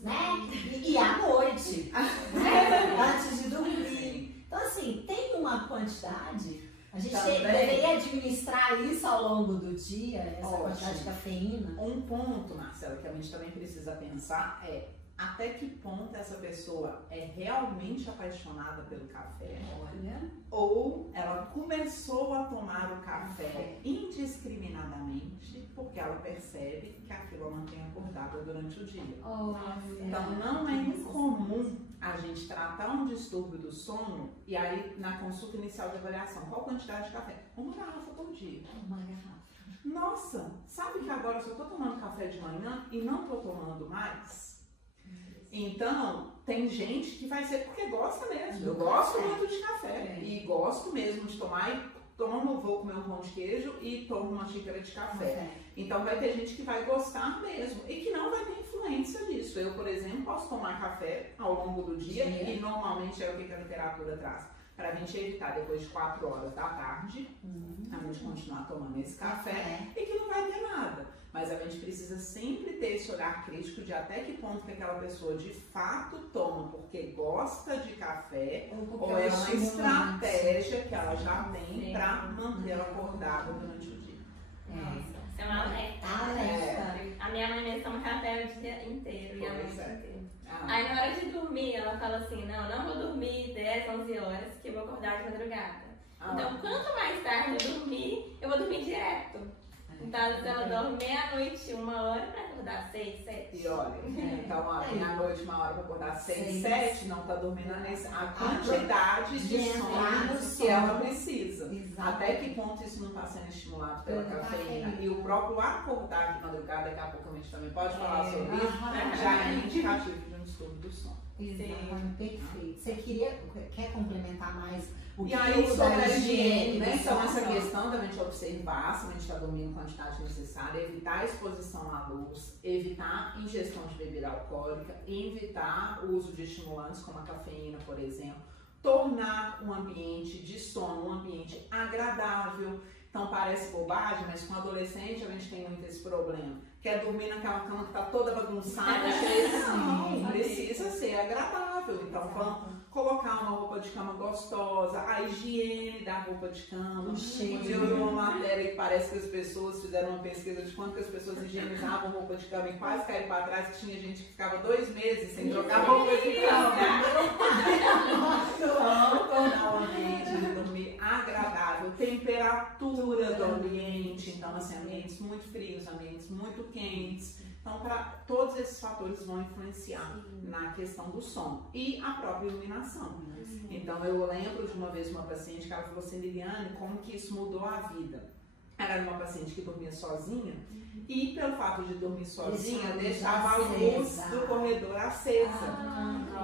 né? E à noite, né? Antes de dormir. Então, assim, tem uma quantidade. A gente deveria administrar isso ao longo do dia, essa quantidade de cafeína. Um ponto, Marcela, que a gente também precisa pensar é até que ponto essa pessoa é realmente apaixonada pelo café. Olha. Ou ela começou a tomar o café indiscriminadamente porque ela percebe que aquilo a mantém acordada durante o dia. Então não é incomum a gente tratar um distúrbio do sono e aí na consulta inicial de avaliação, qual quantidade de café? Uma garrafa por dia. Uma garrafa. Nossa, sabe que agora eu só tô tomando café de manhã e não tô tomando mais? Então, tem gente que vai ser porque gosta mesmo. Eu gosto muito de café e gosto mesmo de tomar e vou comer um pão de queijo e tomo uma xícara de café. Então, vai ter gente que vai gostar mesmo e que não vai ter influência disso. Eu, por exemplo, posso tomar café ao longo do dia e normalmente é o que a literatura traz. Para a gente evitar depois de 4 horas da tarde, a gente continuar tomando esse café e que não vai ter nada. Mas a gente precisa sempre ter esse olhar crítico de até que ponto que aquela pessoa de fato toma porque gosta de café ou é uma estratégia que ela já tem para manter ela acordada durante o dia. É uma alerta. A minha mãe mesmo toma café o dia inteiro e a noite inteira. Aí na hora de dormir, ela fala assim, não vou dormir 10, 11 horas, que eu vou acordar de madrugada. Então, quanto mais tarde eu dormir, eu vou dormir direto. Então, ela dorme meia-noite, 1 hora, pra acordar 6, 7. E olha, então, meia-noite, 1 hora pra acordar 6, 7, não tá dormindo a quantidade de sono que ela precisa. Até que ponto isso não está sendo estimulado pela cafeína. E o próprio acordar de madrugada, daqui a pouco a gente também pode falar sobre isso, já é indicativo de um um distúrbio do sono. Exatamente, perfeito. Você quer complementar mais o que e aí, sobre a higiene, né? do Então, sono? essa questão da gente observar se a gente está dormindo a quantidade necessária, evitar a exposição à luz, evitar ingestão de bebida alcoólica, evitar o uso de estimulantes como a cafeína, por exemplo, tornar um ambiente de sono um ambiente agradável. Então parece bobagem, mas com adolescente a gente tem muito esse problema. Quer dormir naquela cama que está toda bagunçada, cheia de... Não, precisa ser agradável. Então vamos colocar uma roupa de cama gostosa, a higiene da roupa de cama. Um dia eu vi uma matéria que parece que as pessoas fizeram uma pesquisa de quanto que as pessoas higienizavam roupa de cama e quase caíram para trás, que tinha gente que ficava 2 meses sem trocar roupa de cama. Então, tornar o ambiente de dormir agradável, temperatura do ambiente, então assim, ambientes muito frios, ambientes muito quentes. Então, todos esses fatores vão influenciar na questão do sono e a própria iluminação. Então, eu lembro de uma vez uma paciente que ela falou assim, Liliane, como que isso mudou a vida? Ela era uma paciente que dormia sozinha e, pelo fato de dormir sozinha, deixava a luz do corredor acesa.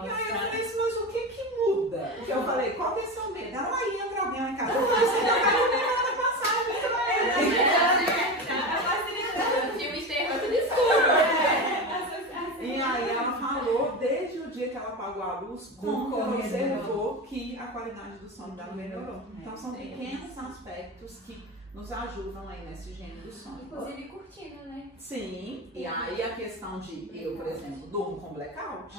E aí eu falei assim, mas o que muda? Porque eu falei, qual que é o seu medo? Ela, aí entra alguém lá em casa. Eu falei assim, eu quero ver nada passar, E aí ela falou, desde o dia que ela apagou a luz, como ela observou que a qualidade do sono dela melhorou. Então são pequenos aspectos que nos ajudam aí nessa higiene do sono. Inclusive cortina, né? Sim, e aí a questão de, eu, por exemplo, durmo com blackout.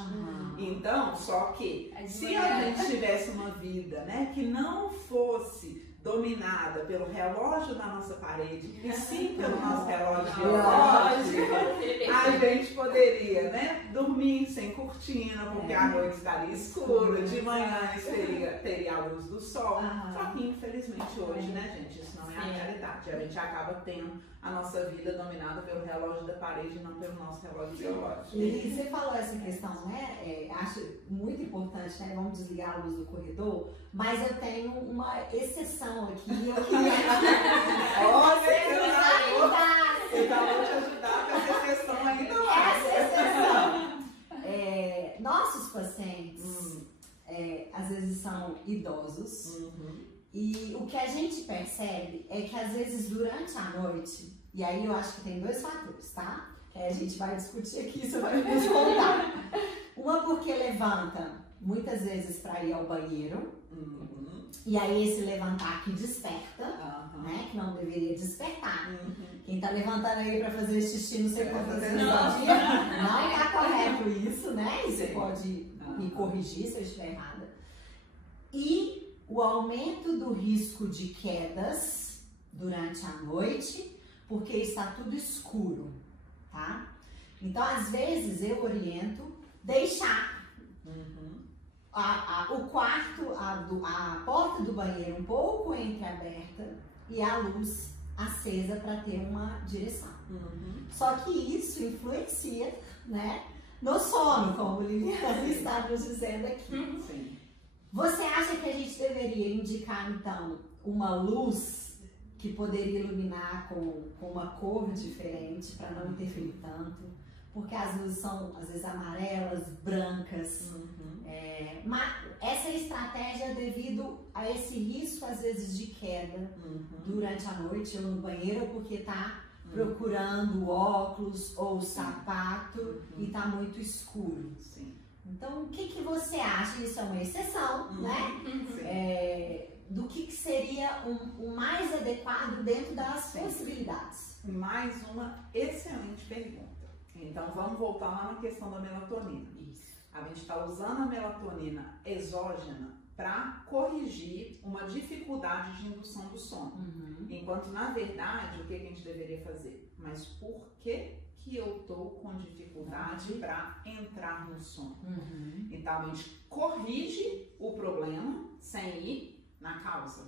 Então, só que se a gente tivesse uma vida, né, que não fosse dominada pelo relógio da nossa parede e sim pelo nosso relógio biológico, a gente poderia, né, dormir sem cortina, porque a noite estaria escura, de manhã teria a luz do sol. Só que infelizmente hoje, né, gente, isso não é a realidade. A gente acaba tendo a nossa vida dominada pelo relógio da parede e não pelo nosso relógio biológico. E você falou essa questão, né? Acho muito importante, né? Vamos desligar a luz do corredor, mas eu tenho uma exceção aqui. Eu queria eu vou te ajudar com essa exceção ainda mais. Essa exceção. Nossos pacientes, às vezes, são idosos. E o que a gente percebe é que às vezes durante a noite, e aí eu acho que tem 2 fatores, tá? Que aí a gente vai discutir aqui, você vai me contar. Uma porque levanta muitas vezes para ir ao banheiro, e aí esse levantar que desperta, né? Que não deveria despertar. Quem tá levantando aí para fazer xixi, não sei quantas vezes ao dia, não tá correto isso, né? E você pode me corrigir se eu estiver errada. E o aumento do risco de quedas durante a noite, porque está tudo escuro, tá? Então, às vezes, eu oriento deixar o quarto, a porta do banheiro um pouco entreaberta e a luz acesa para ter uma direção. Só que isso influencia, né, no sono, como Liliane está nos dizendo aqui. Sim. Você acha que a gente deveria indicar, então, uma luz que poderia iluminar com uma cor diferente para não interferir tanto? Porque as luzes são, às vezes, amarelas, brancas. Mas essa estratégia é devido a esse risco, às vezes, de queda durante a noite ou no banheiro, porque está procurando óculos ou sapato e está muito escuro. Sim. Então, o que você acha? Isso é uma exceção, né? Do que seria o mais adequado dentro das possibilidades? Mais uma excelente pergunta. Então, vamos voltar lá na questão da melatonina. A gente está usando a melatonina exógena para corrigir uma dificuldade de indução do sono. Enquanto, na verdade, o que a gente deveria fazer? Mas por que eu estou com dificuldade para entrar no sono? Então, a gente corrige o problema sem ir na causa.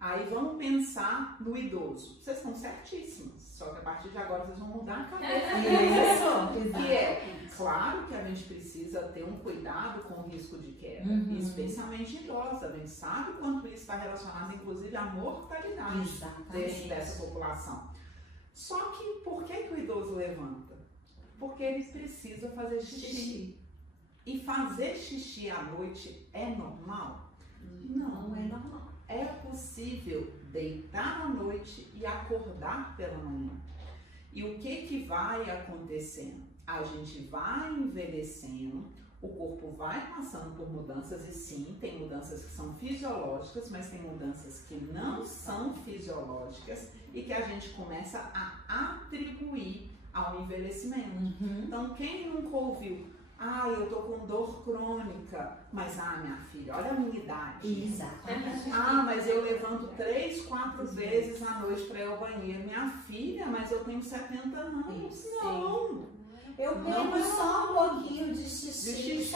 Aí vamos pensar no idoso. Vocês estão certíssimos, só que a partir de agora vocês vão mudar a cabeça. Isso! E é claro que a gente precisa ter um cuidado com o risco de queda, especialmente idosos. A gente sabe quanto isso está relacionado, inclusive, à mortalidade dessa população. Só que por que o idoso levanta? Porque ele precisa fazer xixi. E fazer xixi à noite é normal? Não é normal. É possível deitar à noite e acordar pela manhã. E o que vai acontecendo? A gente vai envelhecendo, o corpo vai passando por mudanças, e sim, tem mudanças que são fisiológicas, mas tem mudanças que não são fisiológicas e que a gente começa a atribuir ao envelhecimento. Então, quem nunca ouviu, eu tô com dor crônica, mas minha filha, olha a minha idade. Exatamente. Mas eu levanto 3, 4 vezes à noite para ir ao banheiro. Minha filha, mas eu tenho 70 anos. Não. Eu bebo só um pouquinho de xixi.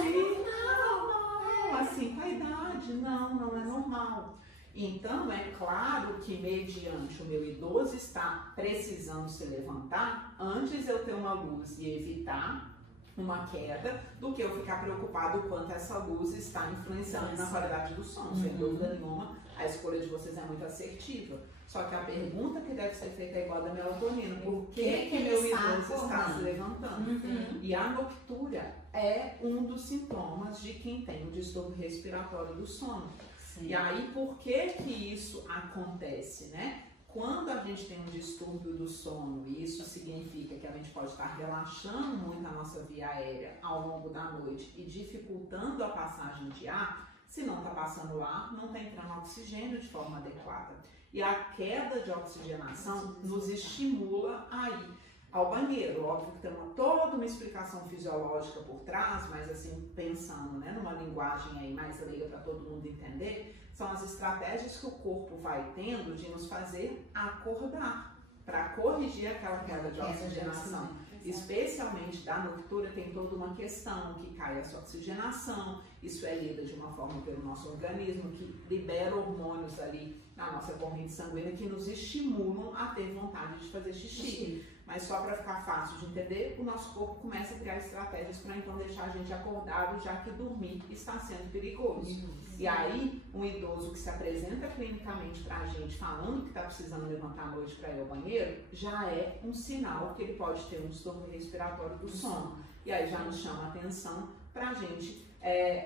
Não, assim, com a idade, não é normal. Então, é claro que mediante o meu idoso estar precisando se levantar, antes eu ter uma luz e evitar uma queda, do que eu ficar preocupado o quanto essa luz está influenciando na qualidade do sono. Sem dúvida nenhuma, a escolha de vocês é muito assertiva. Só que a pergunta que deve ser feita é igual a da melatonina. Por que meu idoso está se levantando? E a noctúria é um dos sintomas de quem tem o distúrbio respiratório do sono. Sim. E aí, por que isso acontece, né? Quando a gente tem um distúrbio do sono, e isso significa que a gente pode estar relaxando muito a nossa via aérea ao longo da noite e dificultando a passagem de ar, se não está passando ar, não está entrando oxigênio de forma adequada. E a queda de oxigenação nos estimula a ir ao banheiro. Óbvio que tem toda uma explicação fisiológica por trás, mas assim, pensando, né, numa linguagem aí mais leiga para todo mundo entender, são as estratégias que o corpo vai tendo de nos fazer acordar, para corrigir aquela queda de oxigenação. Especialmente da noctúria, tem toda uma questão que cai essa oxigenação, isso é lida de uma forma pelo nosso organismo, que libera hormônios ali na nossa corrente sanguínea que nos estimulam a ter vontade de fazer xixi. Mas só para ficar fácil de entender, o nosso corpo começa a criar estratégias para então deixar a gente acordado, já que dormir está sendo perigoso. E aí, um idoso que se apresenta clinicamente para a gente falando que está precisando levantar à noite para ir ao banheiro, já é um sinal que ele pode ter um distúrbio respiratório do sono. E aí já nos chama a atenção para a gente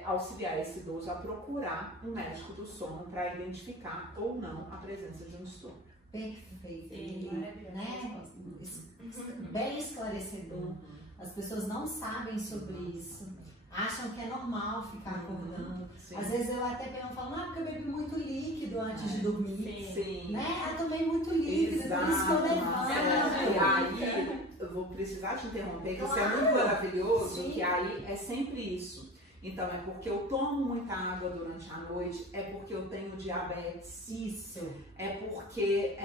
auxiliar esse idoso a procurar um médico do sono para identificar ou não a presença de um distúrbio. Perfeito. Né? Bem esclarecedor. As pessoas não sabem sobre isso. Acham que é normal ficar acordando. Às vezes eu até pergunto, falo, porque eu bebi muito líquido antes de dormir. Sim. Né? Eu tomei muito líquido, por isso que eu levanto. E aí, eu vou precisar te interromper, que isso é muito maravilhoso, que aí é sempre isso. Então, é porque eu tomo muita água durante a noite, é porque eu tenho diabetes. Isso. É porque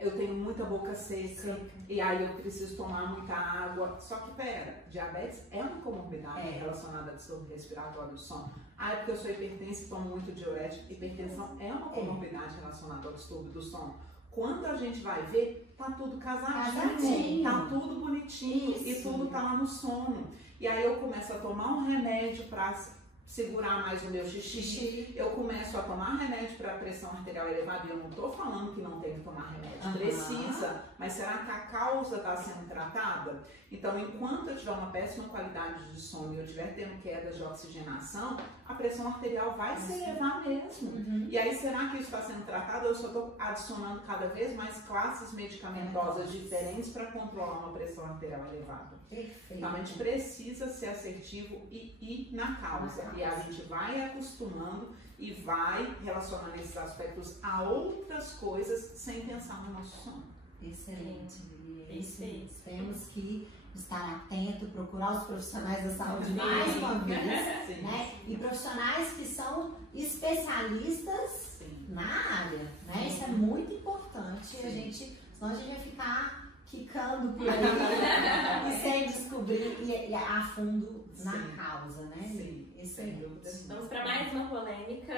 eu tenho muita boca seca. E aí eu preciso tomar muita água. Só que, pera, diabetes é uma comorbidade relacionada a distúrbio respiratório do sono. É porque eu sou hipertensa e tomo muito diurético. Hipertensão é uma comorbidade relacionada ao distúrbio do sono. Quando a gente vai ver, tá tudo casadinho, tá tudo bonitinho e tudo tá lá no sono. E aí eu começo a tomar um remédio para segurar mais o meu xixi, eu começo a tomar remédio para pressão arterial elevada, e eu não estou falando que não tem que tomar remédio, precisa, mas será que a causa está sendo tratada? Então, enquanto eu tiver uma péssima qualidade de sono e eu estiver tendo quedas de oxigenação, a pressão arterial vai se elevar mesmo. E aí, será que isso está sendo tratado? Eu só estou adicionando cada vez mais classes medicamentosas diferentes para controlar uma pressão arterial elevada. Perfeito. Então, a gente precisa ser assertivo e ir na causa. E a gente vai acostumando e vai relacionando esses aspectos a outras coisas sem pensar no nosso sono. Excelente, Lili. Temos que estar atento, procurar os profissionais da saúde mais uma vez, né? E profissionais que são especialistas na área, né? Isso é muito importante. Senão a gente vai ficar quicando por aí e sem descobrir e a fundo na causa, né? Sim. Excelente. Vamos para mais uma polêmica.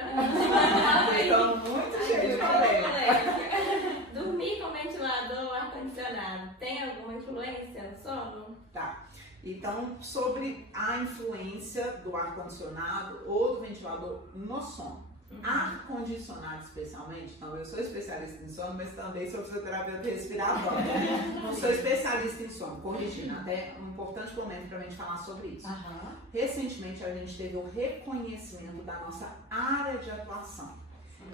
Então, muito cheio de polêmica. Dormir com ventilador ou ar-condicionado tem alguma influência no sono? Tá. Então, sobre a influência do ar-condicionado ou do ventilador no sono. Ar-condicionado especialmente, então eu sou especialista em sono, mas também sou fisioterapeuta respiratória. Não sou especialista em sono, corrigindo, até um importante momento para a gente falar sobre isso. Recentemente a gente teve o reconhecimento da nossa área de atuação.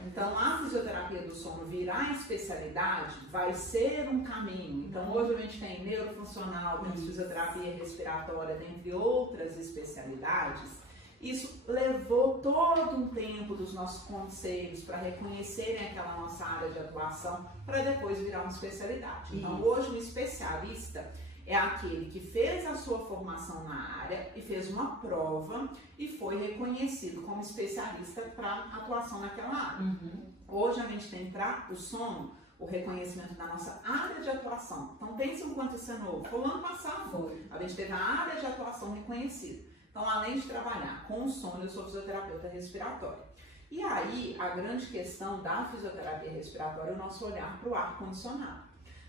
Então a fisioterapia do sono virar especialidade vai ser um caminho. Então hoje a gente tem neurofuncional, temos fisioterapia respiratória, dentre outras especialidades. Isso levou todo um tempo dos nossos conselhos para reconhecerem aquela nossa área de atuação para depois virar uma especialidade. Então hoje um especialista é aquele que fez a sua formação na área e fez uma prova e foi reconhecido como especialista para atuação naquela área. Hoje a gente tem para o sono o reconhecimento da nossa área de atuação. Então pense o quanto isso é novo. Foi o ano passado, a gente teve a área de atuação reconhecida. Então, além de trabalhar com o sono, eu sou fisioterapeuta respiratória. E aí, a grande questão da fisioterapia respiratória é o nosso olhar para o ar-condicionado.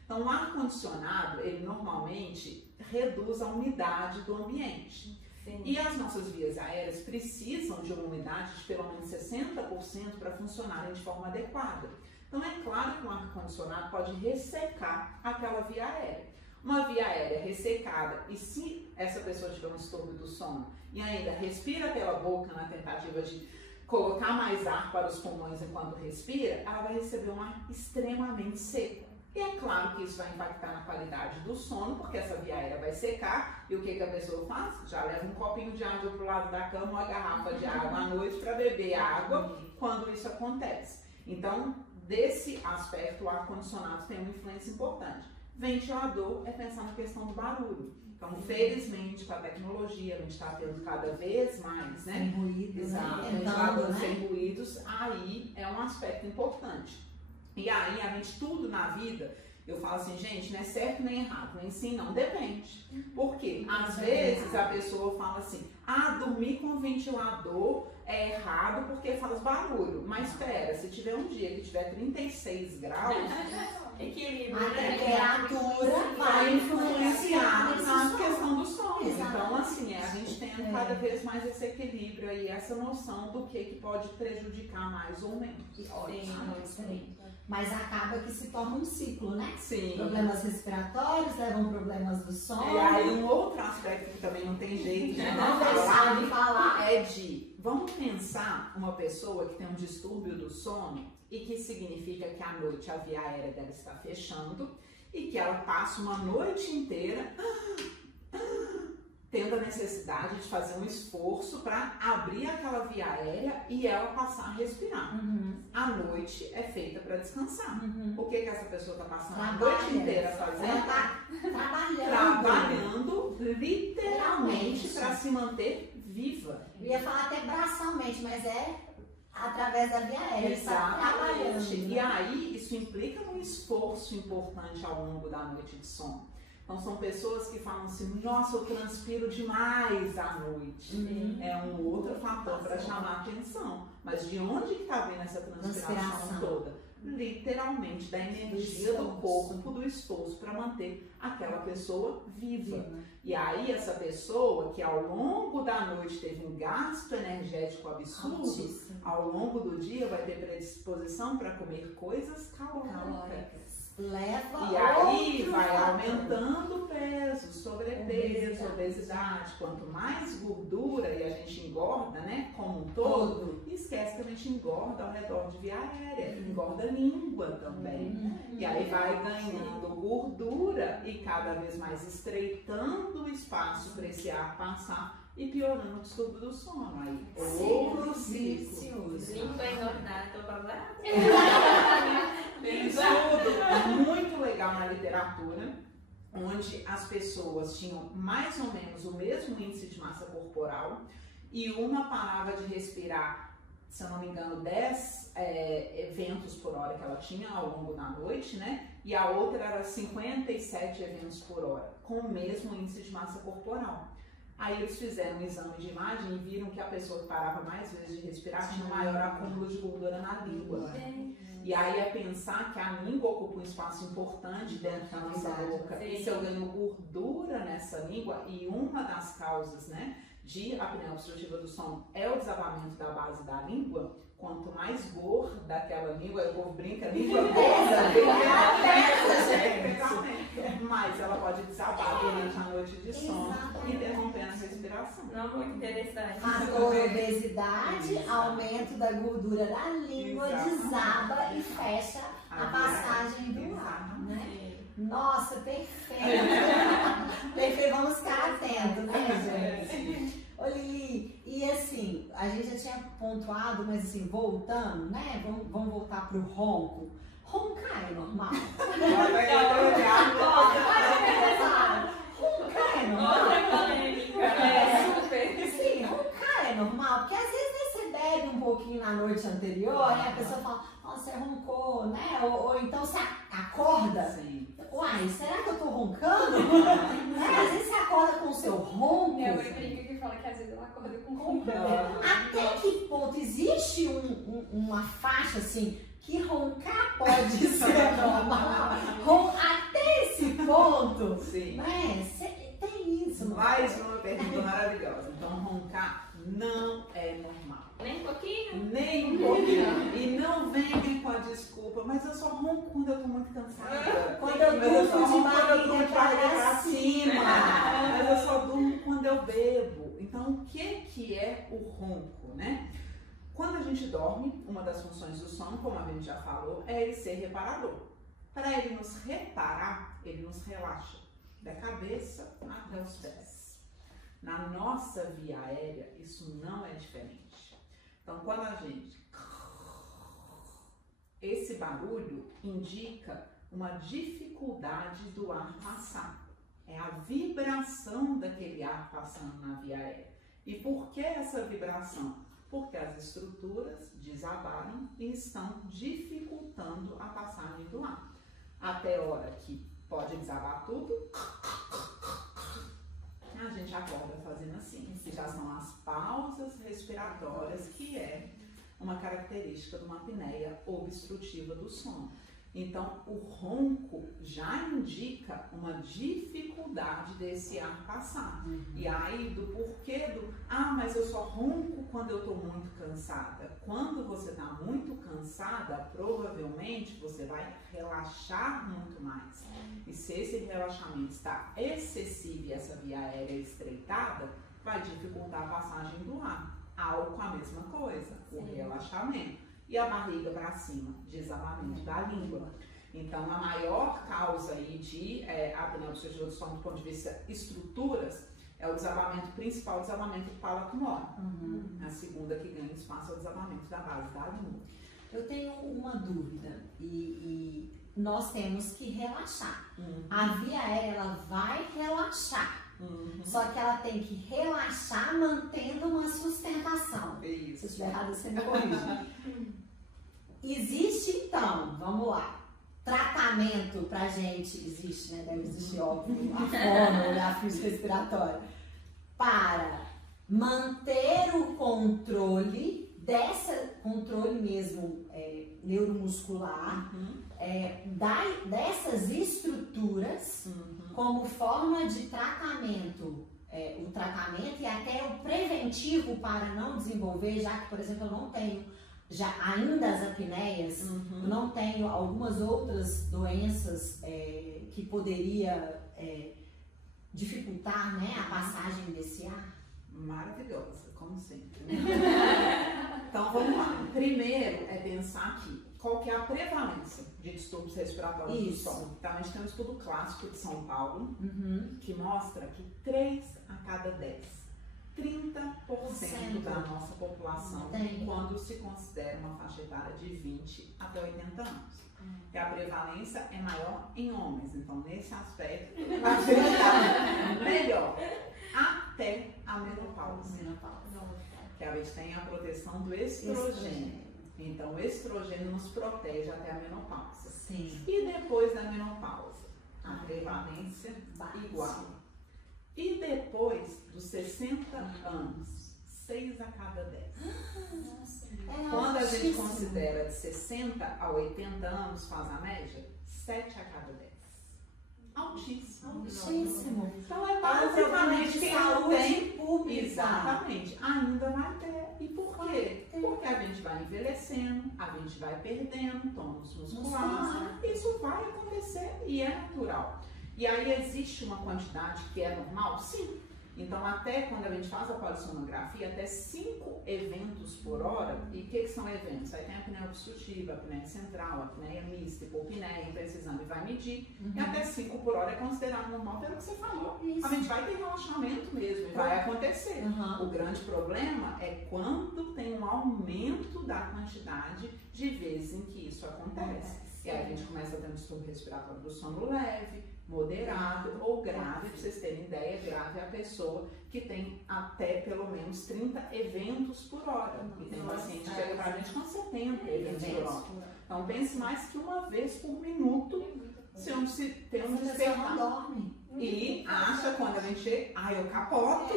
Então, o ar-condicionado, ele normalmente reduz a umidade do ambiente. Sim. E as nossas vias aéreas precisam de uma umidade de pelo menos 60% para funcionarem de forma adequada. Então, é claro que um ar-condicionado pode ressecar aquela via aérea. Uma via aérea ressecada, e se essa pessoa tiver um distúrbio do sono e ainda respira pela boca na tentativa de colocar mais ar para os pulmões enquanto respira, ela vai receber um ar extremamente seco. E é claro que isso vai impactar na qualidade do sono, porque essa via aérea vai secar, e o que a pessoa faz? Já leva um copinho de água para o lado da cama, uma garrafa de água à noite para beber água quando isso acontece. Então, desse aspecto, o ar-condicionado tem uma influência importante. Ventilador é pensar na questão do barulho. Então, felizmente, com a tecnologia, a gente está tendo cada vez mais, né? Sem ruídos, exato, ventilador sem ruídos, aí é um aspecto importante. E aí, a gente, tudo na vida, eu falo assim, gente, não é certo nem errado, nem sim, não, depende. Por quê? Às vezes a pessoa fala assim, dormir com ventilador é errado porque faz barulho. Mas espera, se tiver um dia que tiver 36 graus, equilíbrio, a temperatura vai influenciar na questão do sono. Então, assim, a gente tem cada vez mais esse equilíbrio e essa noção do que pode prejudicar mais ou menos. Sim. Mas acaba que se torna um ciclo, né? Sim. Problemas respiratórios levam problemas do sono. E aí um outro aspecto que também não tem jeito de não deixar de falar é de, vamos pensar uma pessoa que tem um distúrbio do sono e que significa que à noite a via aérea dela está fechando e que ela passa uma noite inteira tendo a necessidade de fazer um esforço para abrir aquela via aérea e ela passar a respirar. A noite é feita para descansar. O que essa pessoa está passando a noite inteira fazendo? Ela está trabalhando literalmente para se manter viva. Eu ia falar até braçalmente, mas é através da via aérea. Exatamente. E aí isso implica um esforço importante ao longo da noite de sono. Então são pessoas que falam assim, nossa, eu transpiro demais à noite. É um outro fator para chamar a atenção. Mas de onde que está vindo essa transpiração toda? Literalmente da energia do corpo, do esforço para manter aquela pessoa viva. E aí essa pessoa que ao longo da noite teve um gasto energético absurdo, ao longo do dia vai ter predisposição para comer coisas calóricas. Leva e aí vai aumentando o peso, sobrepeso, obesidade. Quanto mais gordura, e a gente engorda, né, como um todo, esquece que a gente engorda ao redor de via aérea, engorda a língua também. E aí vai ganhando gordura e cada vez mais estreitando o espaço para esse ar passar e piorando o distúrbio do sono. Aí, outro ciclo. Língua engordada, tô babado. Tem estudo muito legal na literatura, onde as pessoas tinham mais ou menos o mesmo índice de massa corporal e uma parava de respirar, se eu não me engano, 10 ventos por hora que ela tinha ao longo da noite, né? E a outra era 57 eventos por hora, com o mesmo índice de massa corporal. Aí eles fizeram um exame de imagem e viram que a pessoa que parava mais vezes de respirar tinha um maior acúmulo de gordura na língua. E aí é pensar que a língua ocupa um espaço importante dentro da nossa boca. E se eu ganho gordura nessa língua, e uma das causas, né, de apneia obstrutiva do sono é o desabamento da base da língua. Quanto mais gorda aquela língua, o povo brinca, a língua gorda, mas ela pode desabar durante a noite de sono, interrompendo a respiração. Não, muito interessante. Fator obesidade, aumento da gordura da língua, desaba e fecha a passagem do ar, né? Nossa, perfeito! Perfeito, vamos ficar atentos, né, gente? Ô Lili, e assim, a gente já tinha pontuado, mas assim, voltando, né? Vamos voltar pro ronco. Roncar é normal? Roncar é normal? Outra polêmica. Super. Sim, roncar é normal, porque às vezes você bebe um pouquinho na noite anterior, né? A pessoa fala, nossa, você roncou, né? Ou então você acorda. Sim. Uai, será que eu tô roncando? Às vezes você acorda com o seu ronco. Minha mãe brinca que fala que às vezes ela acorda com ronco. Até que ponto existe uma faixa assim que roncar pode ser normal? Até esse ponto, Sim. né? Tem isso. Mais uma pergunta maravilhosa. Então, roncar não é normal. Nem um pouquinho? Nem um pouquinho. E não venham com a desculpa, mas eu só ronco quando eu tô muito cansada. Quando eu durmo de barriga para cima. Mas eu só durmo quando eu bebo. Então, o que é o ronco, né? Quando a gente dorme, uma das funções do sono, como a gente já falou, é ele ser reparador. Para ele nos reparar, ele nos relaxa da cabeça até os pés. Na nossa via aérea, isso não é diferente. Então, quando a gente... Esse barulho indica uma dificuldade do ar passar. É a vibração daquele ar passando na via aérea. E por que essa vibração? Porque as estruturas desabaram e estão dificultando a passagem do ar. Até a hora que pode desabar tudo, a gente acorda fazendo assim. Que já são as pausas respiratórias, que é uma característica de uma apneia obstrutiva do sono. Então, o ronco já indica uma dificuldade desse ar passar. E aí, do porquê mas eu só ronco quando eu estou muito cansada. Quando você está muito cansada, provavelmente você vai relaxar muito mais. E se esse relaxamento está excessivo e essa via aérea estreitada, vai dificultar a passagem do ar. Algo com a mesma coisa, o relaxamento. E a barriga para cima, desabamento da língua. Então, a maior causa aí de apneia obstrutiva do sono do ponto de vista estruturas é o desabamento principal, o desabamento do palato mole. A segunda que ganha espaço é o desabamento da base da língua. Eu tenho uma dúvida e nós temos que relaxar. A via aérea, ela vai relaxar. Só que ela tem que relaxar mantendo uma sustentação. Isso. Se eu estiver errado, você me corrige. Existe então, vamos lá, tratamento pra gente, existe, né? Deve existir, óbvio, a fórmula, a física respiratória, para manter o controle controle mesmo neuromuscular, dessas estruturas como forma de tratamento, o tratamento e até o preventivo para não desenvolver, já que, por exemplo, eu não tenho ainda as apneias, eu não tenho algumas outras doenças que poderia dificultar, né, a passagem desse ar. Maravilhosa, como sempre. Então vamos lá. Primeiro é pensar aqui, qual que é a prevalência de distúrbios respiratórios do sono. Então a gente tem um estudo clássico de São Paulo que mostra que 3 a cada 10, 30% da nossa população, quando se considera uma faixa etária de 20 até 80 anos. E a prevalência é maior em homens, então nesse aspecto a gente está melhor até a menopausa. Que a gente tem a proteção do estrogênio. Então o estrogênio nos protege até a menopausa. Sim. E depois da menopausa, a prevalência igual. E depois dos 60 anos, 6 a cada 10. Quando a gente considera de 60 a 80 anos, faz a média, 7 a cada 10. Altíssimo. Altíssimo. Então é basicamente quem não tem. Pública. Exatamente. Ainda vai ter. E por quê? Porque a gente vai envelhecendo, a gente vai perdendo tônus musculares. Isso vai acontecer e é natural. E aí existe uma quantidade que é normal? Sim. Então, até quando a gente faz a polissonografia, até 5 eventos por hora. E o que são eventos? Aí tem a apneia obstrutiva, a apneia central, a apneia mista, hipopneia. Então, esse exame vai medir. E até 5 por hora é considerado normal, pelo que você falou. Isso. A gente vai ter relaxamento mesmo e vai acontecer. O grande problema é quando tem um aumento da quantidade de vezes em que isso acontece. E aí a gente começa a ter um distúrbio respiratório do sono leve, moderado ou grave. Pra vocês terem ideia, grave é a pessoa que tem até pelo menos 30 eventos por hora. E tem paciente que chega pra gente com 70 eventos por hora. Então pense mais que uma vez por minuto se tem um despertar. E acha quando a gente chega, eu capoto.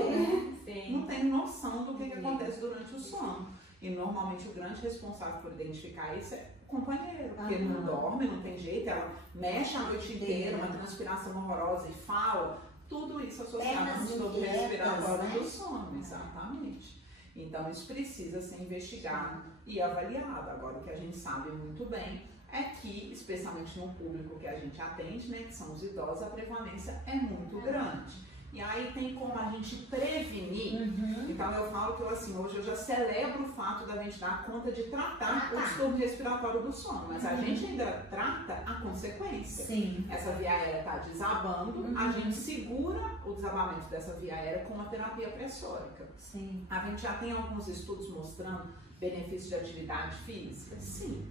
Não tem noção do que acontece durante o sono. E normalmente o grande responsável por identificar isso é o companheiro, porque ele não dorme, não tem jeito, ela mexe a noite inteira, uma transpiração horrorosa e fala, tudo isso associado ao distúrbio respiratório do sono, exatamente. Então isso precisa ser investigado e avaliado. Agora o que a gente sabe muito bem é que, especialmente no público que a gente atende, né, que são os idosos, a prevalência é muito grande. E aí tem como a gente prevenir. Então eu falo que hoje eu já celebro o fato da gente dar conta de tratar o distúrbio respiratório do sono, mas a gente ainda trata a consequência. Sim. Essa via aérea está desabando, a gente segura o desabamento dessa via aérea com uma terapia pressórica. Sim. A gente já tem alguns estudos mostrando benefícios de atividade física? Sim.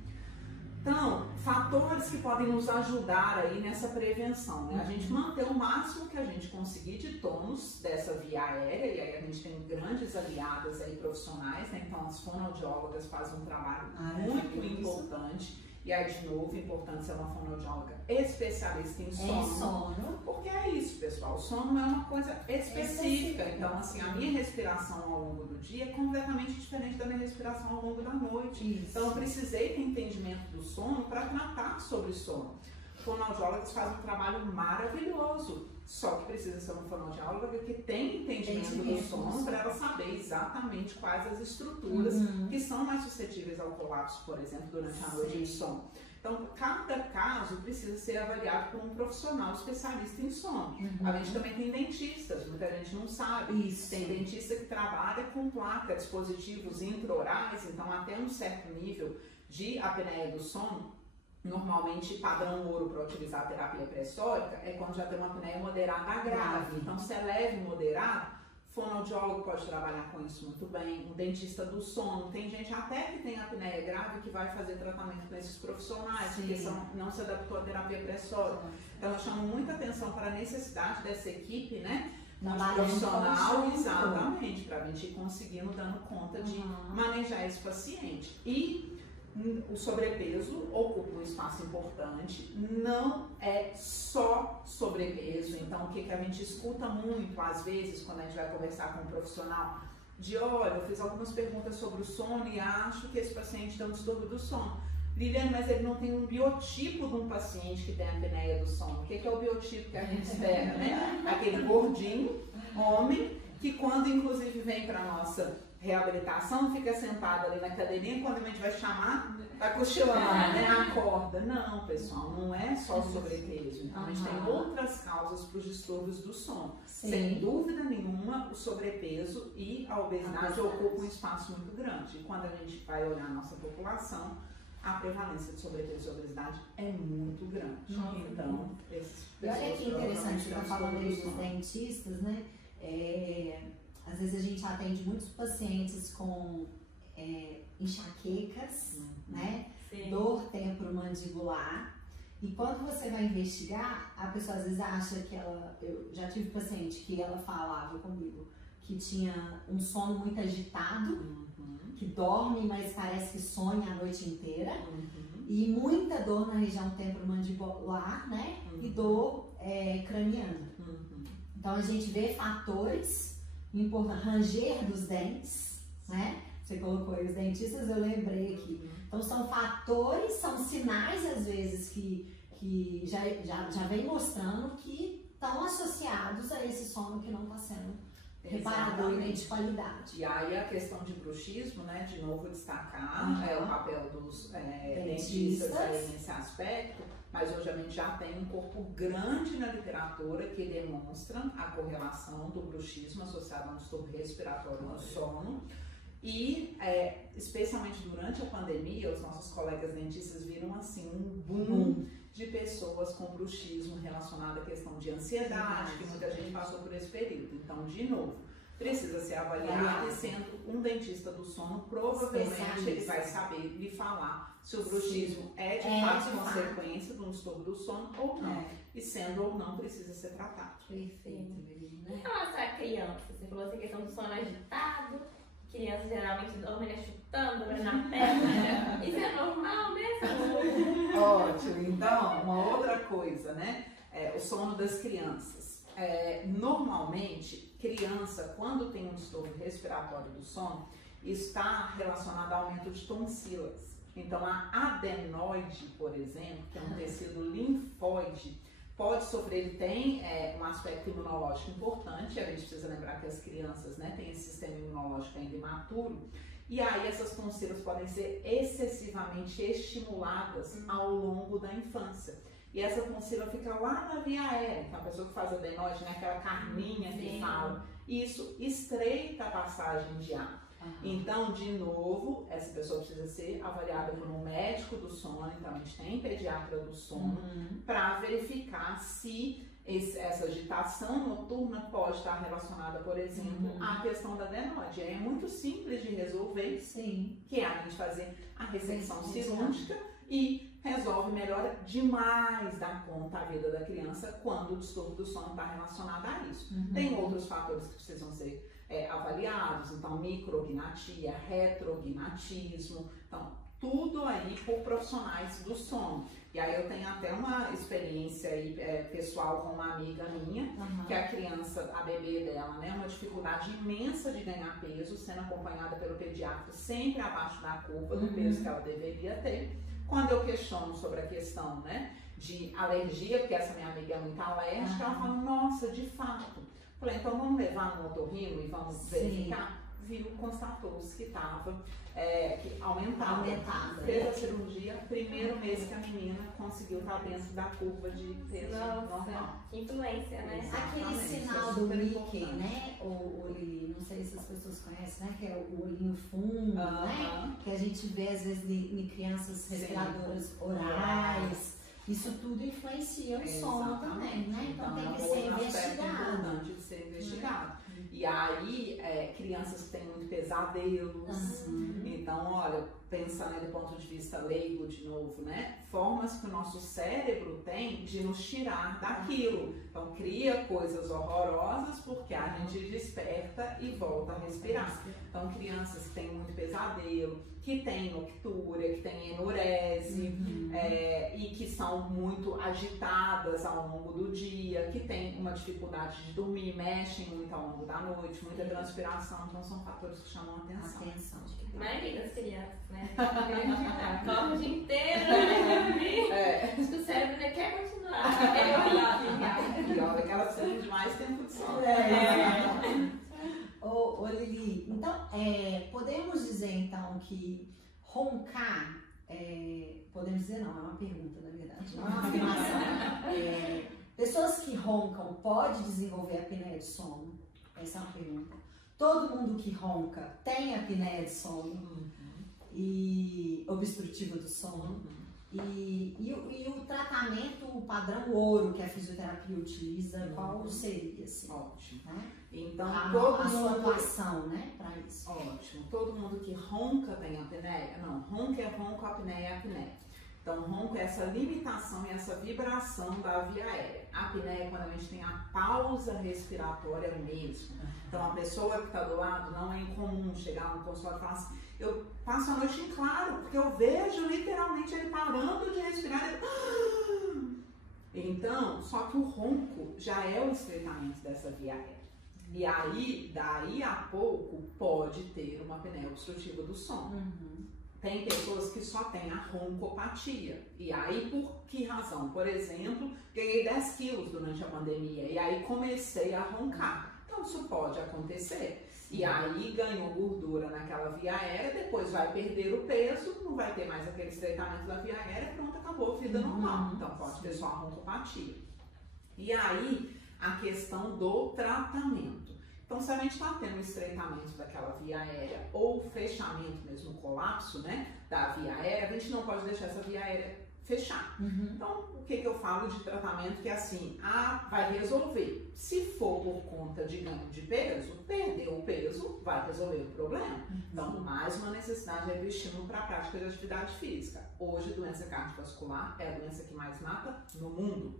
Então, fatores que podem nos ajudar aí nessa prevenção, né? A gente manter o máximo que a gente conseguir de tônus dessa via aérea, e aí a gente tem grandes aliadas aí profissionais, né? Então as fonoaudiólogas fazem um trabalho muito importante. E aí, de novo, é importante ser uma fonoaudióloga especialista em sono. Porque é isso, pessoal. O sono é uma coisa específica. Então, assim, a minha respiração ao longo do dia é completamente diferente da minha respiração ao longo da noite. Isso. Então, eu precisei ter entendimento do sono para tratar sobre sono. Fonoaudiólogas fazem um trabalho maravilhoso. Só que precisa ser uma fonoaudióloga que tem entendimento do sono para ela saber exatamente quais as estruturas que são mais suscetíveis ao colapso, por exemplo, durante a noite de sono. Então, cada caso precisa ser avaliado por um profissional especialista em sono. A gente também tem dentistas, muita gente não sabe. Isso. Tem dentista que trabalha com placa, dispositivos intraorais, então até um certo nível de apneia do sono. Normalmente, padrão ouro para utilizar a terapia pressórica é quando já tem uma apneia moderada a grave. Então, se é leve e moderado, fonoaudiólogo pode trabalhar com isso muito bem. Um dentista do sono. Tem gente até que tem apneia grave que vai fazer tratamento com esses profissionais, porque não se adaptou à terapia pressórica. Então, eu chamo muita atenção para a necessidade dessa equipe, né? Profissional, exatamente, para a gente ir conseguindo, dando conta de manejar esse paciente. E o sobrepeso ocupa um espaço importante, não é só sobrepeso. Então, o que a gente escuta muito, às vezes, quando a gente vai conversar com um profissional, olha, eu fiz algumas perguntas sobre o sono e acho que esse paciente tem um distúrbio do sono. Liliane, mas ele não tem um biotipo de um paciente que tem apneia do sono. O que é o biotipo que a gente espera, né? Aquele gordinho, homem, que quando inclusive vem para nossa reabilitação, fica sentado ali na cadeirinha, quando a gente vai chamar, tá cochilando, né? Acorda. Não, pessoal, não é só sobrepeso. Então, a gente tem outras causas para os distúrbios do sono. Sem dúvida nenhuma, o sobrepeso e a obesidade ocupam um espaço muito grande. E quando a gente vai olhar a nossa população, a prevalência de sobrepeso e obesidade é muito grande. Então, esses E olha que interessante, você está falando aí dos dentistas, né? Às vezes a gente atende muitos pacientes com enxaquecas, né? Dor temporomandibular. E quando você vai investigar, a pessoa às vezes acha que ela... Eu já tive paciente que ela falava comigo que tinha um sono muito agitado, que dorme, mas parece que sonha a noite inteira. E muita dor na região temporomandibular, né? E dor craniana. Então a gente vê fatores importantes, ranger dos dentes, né? Você colocou aí os dentistas, eu lembrei aqui. Então são fatores, são sinais às vezes que já vem mostrando que estão associados a esse sono que não está sendo reparador e de qualidade. E aí a questão de bruxismo, né, de novo destacar o papel dos dentistas aí nesse aspecto, mas hoje a gente já tem um corpo grande na literatura que demonstra a correlação do bruxismo associado a um distúrbio respiratório no sono. E, especialmente durante a pandemia, os nossos colegas dentistas viram assim um boom de pessoas com bruxismo relacionado à questão de ansiedade, que muita gente passou por esse período. Então, de novo, precisa ser avaliado e sendo um dentista do sono, provavelmente ele vai saber lhe falar se o bruxismo é de fato consequência de um distúrbio do sono ou não. E sendo ou não, precisa ser tratado. Perfeito, Em relação à criança, você falou essa questão do sono agitado, crianças geralmente dormem chutando, dobrando na perna. Isso é normal mesmo? Ótimo. Então, uma outra coisa, né? O sono das crianças. Normalmente, criança, quando tem um distúrbio respiratório do sono, está relacionado ao aumento de tonsilas. Então, a adenoide, por exemplo, que é um tecido linfóide, pode sofrer, ele tem um aspecto imunológico importante. A gente precisa lembrar que as crianças, né, têm esse sistema imunológico ainda imaturo, e aí essas tonsilas podem ser excessivamente estimuladas ao longo da infância. E essa tonsila fica lá na via aérea. Então a pessoa que faz adenoide, né, aquela carninha que fala, isso estreita a passagem de ar. Então, de novo, essa pessoa precisa ser avaliada por um médico do sono. Então, a gente tem pediatra do sono para verificar se essa agitação noturna pode estar relacionada, por exemplo, à questão da adenoide. É muito simples de resolver, que é a gente fazer a ressecção cirúrgica e resolve, melhora demais da conta a vida da criança quando o distúrbio do sono está relacionado a isso. Tem outros fatores que precisam ser avaliados, então micrognatia, retrognatismo, então tudo aí por profissionais do sono. E aí eu tenho até uma experiência aí, pessoal com uma amiga minha, que a criança, a bebê dela, né, uma dificuldade imensa de ganhar peso, sendo acompanhada pelo pediatra sempre abaixo da curva do peso que ela deveria ter. Quando eu questiono sobre a questão, né, de alergia, porque essa minha amiga é muito alérgica, ela fala, nossa, de fato. Falei, então vamos levar no otorrino e vamos verificar. Viu, constatou-se que estava aumentado. Fez a cirurgia, primeiro mês que a menina conseguiu estar dentro da curva de peso normal. Que influência, né? Aquele sinal do Mickey, né? O Lili, não sei se as pessoas conhecem, né? Que é o olhinho fundo, né? Que a gente vê às vezes em crianças respiradoras orais. Isso tudo influencia o sono também, né? Então tem que ser investigado. Importante de ser investigado. E aí, crianças que têm muito pesadelos. Então, olha, pensando do ponto de vista leigo de novo, né? Formas que o nosso cérebro tem de nos tirar daquilo. Então, cria coisas horrorosas porque a gente desperta e volta a respirar. Então, crianças que têm muito pesadelo, que têm noctúria, que têm enurese, e que são muito agitadas ao longo do dia, que têm uma dificuldade de dormir, mexem muito ao longo da noite, muita transpiração, então são fatores que chamam a atenção. A maioria das crianças, né? Corre o dia inteiro, né? Acho que o cérebro ainda quer continuar. E olha que elas precisam de mais tempo de sono. Ô Lili, então, podemos dizer então que roncar, podemos dizer não, é uma pergunta na verdade, não é uma afirmação. Pessoas que roncam podem desenvolver apneia de sono? Essa é uma pergunta. Todo mundo que ronca tem apneia de sono e obstrutiva do sono. E o tratamento, o padrão ouro que a fisioterapia utiliza, qual seria? Assim, ótimo. Né? Então, a sua atuação, né, para isso. Ótimo. Todo mundo que ronca tem apneia? Não, ronca é ronco, apneia é apneia. Então, ronco é essa limitação e essa vibração da via aérea. A apneia é quando a gente tem a pausa respiratória mesmo. Então, a pessoa que está do lado, não é incomum chegar no consultório e falar assim, eu passo a noite em claro, porque eu vejo literalmente ele parando de respirar. Então, só que o ronco já é o estreitamento dessa via aérea. E aí, daí a pouco, pode ter uma apneia obstrutiva do sono. Tem pessoas que só têm a roncopatia. E aí, por que razão? Por exemplo, ganhei 10 quilos durante a pandemia e aí comecei a roncar. Então, Então isso pode acontecer. E aí ganhou gordura naquela via aérea, depois vai perder o peso, não vai ter mais aquele estreitamento da via aérea, pronto, acabou, vida normal. Então pode ter só a roncopatia. E aí a questão do tratamento. Então se a gente está tendo estreitamento daquela via aérea ou fechamento mesmo, colapso, né, da via aérea, a gente não pode deixar essa via aérea fechar. Então, o que eu falo de tratamento que é assim, vai resolver. Se for por conta de ganho de peso, perder o peso vai resolver o problema. Então, mais uma necessidade é do estímulo para a prática de atividade física. Hoje, a doença cardiovascular é a doença que mais mata no mundo.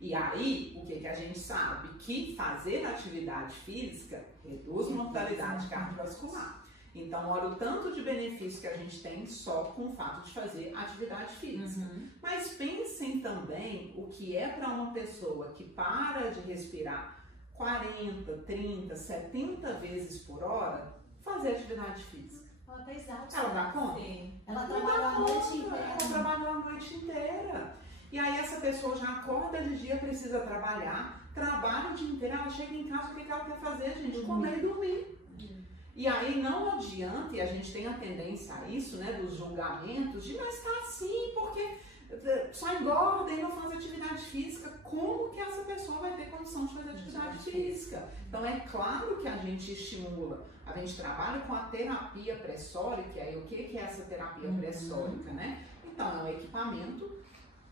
E aí, o que a gente sabe? Que fazer atividade física reduz mortalidade cardiovascular. Então, olha o tanto de benefício que a gente tem só com o fato de fazer atividade física. Mas pensem também o que é para uma pessoa que para de respirar 40, 30, 70 vezes por hora, fazer atividade física. Ela tá exausta. Ela dá conta? Sim. Ela trabalha a noite inteira. Ela trabalha a noite inteira. E aí essa pessoa já acorda de dia, precisa trabalhar, trabalha o dia inteiro, ela chega em casa, o que ela quer fazer, gente? Comer e dormir. E aí não adianta, e a gente tem a tendência a isso, né, dos julgamentos, de mas tá assim, porque só engorda e não faz atividade física. Como que essa pessoa vai ter condição de fazer atividade física? Então é claro que a gente estimula, a gente trabalha com a terapia pressórica, e aí o que é essa terapia pressórica, né? Então é um equipamento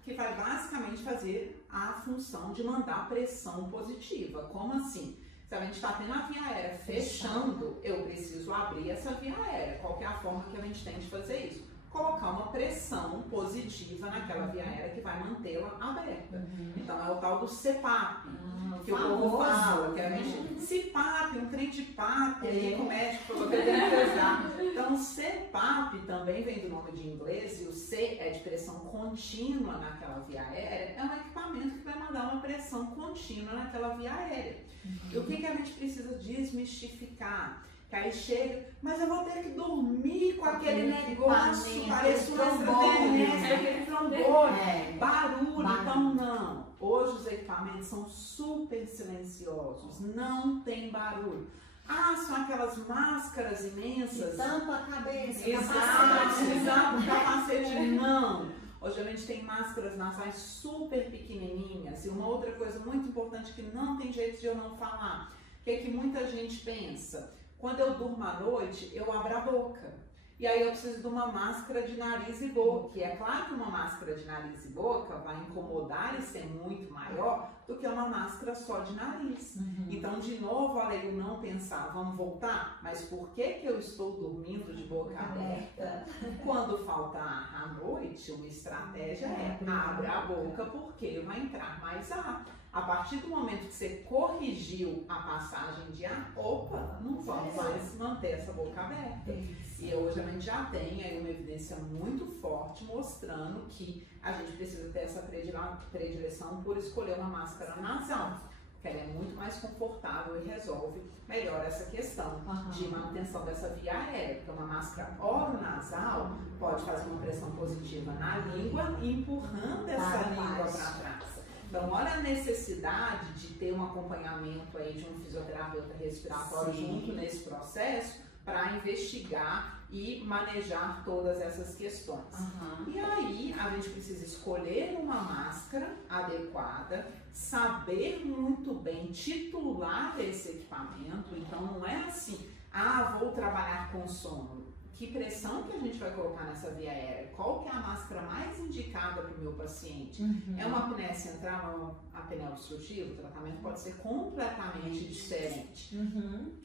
que vai basicamente fazer a função de mandar pressão positiva. Como assim? Se a gente está tendo a via aérea fechando, eu preciso abrir essa via aérea. Qual que é a forma que a gente tem de fazer isso? Colocar uma pressão positiva naquela via aérea que vai mantê-la aberta. Então é o tal do CPAP, que o povo fala, que a gente CPAP, um trem de PAP, aí o médico falou que eu tenho que usar. Então CPAP também vem do nome de inglês, e o C é de pressão contínua naquela via aérea, é um equipamento que vai mandar uma pressão contínua naquela via aérea. E o que a gente precisa desmistificar? Que aí chega, mas eu vou ter que dormir com aquele negócio, parece um extraterrestre, aquele trombone, barulho. Então não, hoje os equipamentos são super silenciosos, não tem barulho. São aquelas máscaras imensas. Que tampa a cabeça. Exato, capacete não. Hoje a gente tem máscaras nasais super pequenininhas. E uma outra coisa muito importante que não tem jeito de eu não falar, que muita gente pensa, quando eu durmo à noite, eu abro a boca. E aí eu preciso de uma máscara de nariz e boca. E é claro que uma máscara de nariz e boca vai incomodar e ser muito maior do que uma máscara só de nariz. Então, de novo, olha, eu não pensar, vamos voltar? Mas por que eu estou dormindo de boca aberta? Quando falta ar à noite, uma estratégia é abre a boca porque vai entrar mais ar. A partir do momento que você corrigiu a passagem de ar, não vamos mais manter essa boca aberta. E hoje a gente já tem aí uma evidência muito forte mostrando que a gente precisa ter essa predileção por escolher uma máscara nasal, que ela é muito mais confortável e resolve melhor essa questão de manutenção dessa via aérea. Porque uma máscara oronasal pode fazer uma pressão positiva na língua, empurrando essa língua para trás. Então, olha a necessidade de ter um acompanhamento aí de um fisioterapeuta respiratório junto nesse processo para investigar e manejar todas essas questões. E aí, a gente precisa escolher uma máscara adequada, saber muito bem titular esse equipamento. Então, não é assim, vou trabalhar com sono. Que pressão que a gente vai colocar nessa via aérea? Qual que é a máscara mais indicada para o meu paciente? É uma apneia central ou uma apneia obstrutiva? O tratamento pode ser completamente diferente.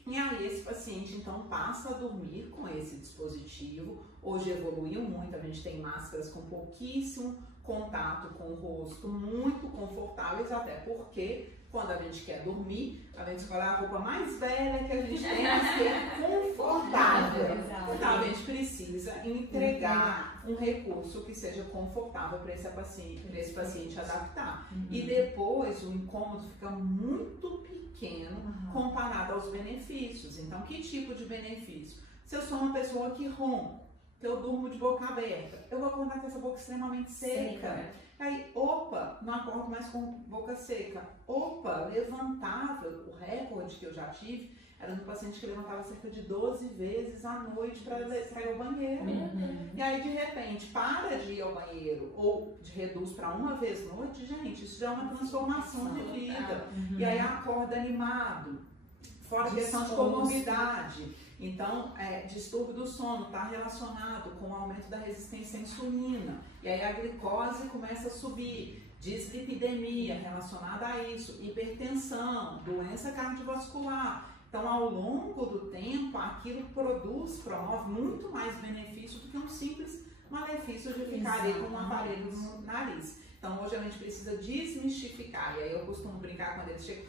E aí esse paciente então passa a dormir com esse dispositivo. Hoje evoluiu muito, a gente tem máscaras com pouquíssimo contato com o rosto, muito confortáveis, até porque quando a gente quer dormir, a gente escolhe a roupa mais velha que a gente tem a ser confortável. Então a gente precisa entregar um recurso que seja confortável para esse paciente adaptar. E depois o incômodo fica muito pequeno comparado aos benefícios. Então, que tipo de benefício? Se eu sou uma pessoa que ronca, que eu durmo de boca aberta, eu vou acordar com essa boca extremamente seca. Aí, opa, não acordo mais com boca seca. Opa, levantava. O recorde que eu já tive era no paciente que levantava cerca de 12 vezes à noite para ir ao banheiro. E aí, de repente, para de ir ao banheiro ou reduz para uma vez à noite, gente, isso já é uma transformação de vida. E aí acorda animado, fora a questão de comorbidade. Então, distúrbio do sono está relacionado com o aumento da resistência à insulina. E aí a glicose começa a subir. Dislipidemia relacionada a isso. Hipertensão, doença cardiovascular. Então, ao longo do tempo, aquilo promove muito mais benefício do que um simples malefício de ficar ali com um aparelho no nariz. Então, hoje a gente precisa desmistificar. E aí eu costumo brincar quando eles chegam,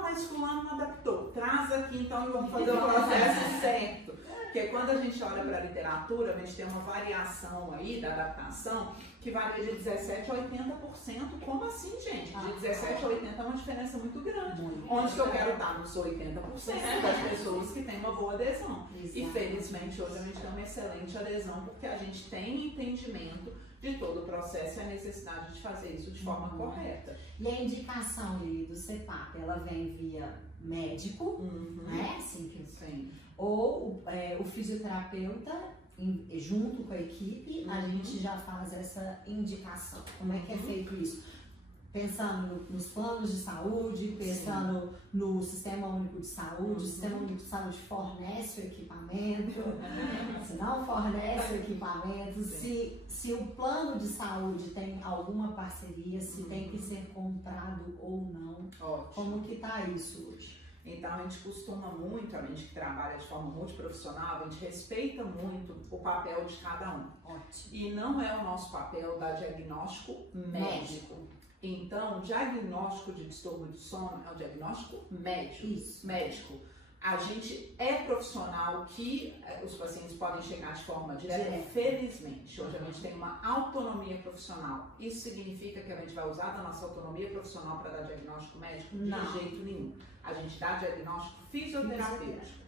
mas fulano não adaptou. Traz aqui então e vamos fazer o processo certo. Porque quando a gente olha para a literatura, a gente tem uma variação aí da adaptação que varia de 17% a 80%. Como assim, gente? De 17% a 80% é uma diferença muito grande. Onde que eu quero estar? Nos 80% das pessoas que têm uma boa adesão. E felizmente hoje a gente tem uma excelente adesão porque a gente tem entendimento de todo o processo e a necessidade de fazer isso de forma correta. E a indicação do CPAP, ela vem via médico, né? Sim. Ou o fisioterapeuta, junto com a equipe, a gente já faz essa indicação. Como é que é feito isso? Pensando nos planos de saúde, pensando no Sistema Único de Saúde, o Sistema Único de Saúde fornece o equipamento, se não fornece o equipamento, se o plano de saúde tem alguma parceria, se tem que ser comprado ou não. Ótimo. Como que tá isso hoje? Então a gente costuma muito, a gente que trabalha de forma multiprofissional, a gente respeita muito o papel de cada um. Ótimo. E não é o nosso papel dar diagnóstico médico. Então, diagnóstico de distúrbio do sono é um diagnóstico médico. Isso. Médico. A gente é profissional que os pacientes podem chegar de forma direta. Felizmente, hoje a gente tem uma autonomia profissional. Isso significa que a gente vai usar da nossa autonomia profissional para dar diagnóstico médico? Não. De jeito nenhum. A gente dá diagnóstico fisioterapêutico.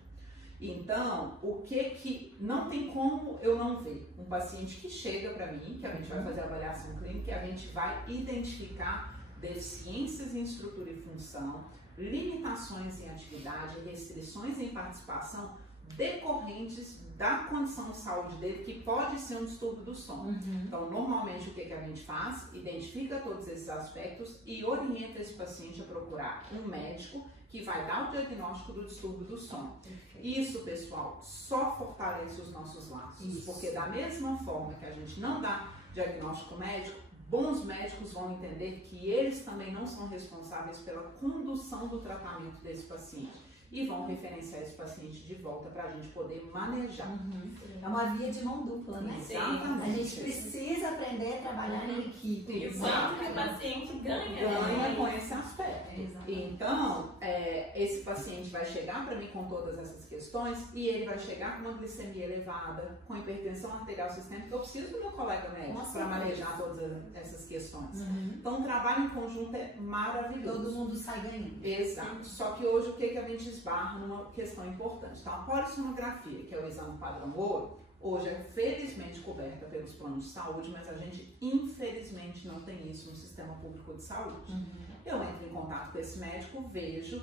Então, o que não tem como eu não ver? Um paciente que chega para mim, que a gente vai fazer a avaliação clínica, que a gente vai identificar deficiências em estrutura e função, limitações em atividade, restrições em participação decorrentes da condição de saúde dele, que pode ser um distúrbio do sono. Então, normalmente, o que a gente faz? Identifica todos esses aspectos e orienta esse paciente a procurar um médico que vai dar o diagnóstico do distúrbio do sono. Isso, pessoal, só fortalece os nossos laços, porque da mesma forma que a gente não dá diagnóstico médico, bons médicos vão entender que eles também não são responsáveis pela condução do tratamento desse paciente e vão referenciar esse paciente de volta para a gente poder manejar. É uma via de mão dupla, né? Exatamente. A gente precisa aprender a trabalhar em equipe. Exato, que o paciente ganha com esse aspecto. Então, esse paciente vai chegar para mim com todas essas questões e ele vai chegar com uma glicemia elevada, com hipertensão arterial sistêmica. Eu preciso do meu colega médico para manejar todas essas questões. Então, o trabalho em conjunto é maravilhoso. Todo mundo sai ganhando. Exato. Só que hoje o que a gente esbarra numa questão importante? Então, a polissonografia, que é o exame padrão ouro, hoje é felizmente coberta pelos planos de saúde, mas a gente infelizmente não tem isso no sistema público de saúde. Eu entro em contato com esse médico, vejo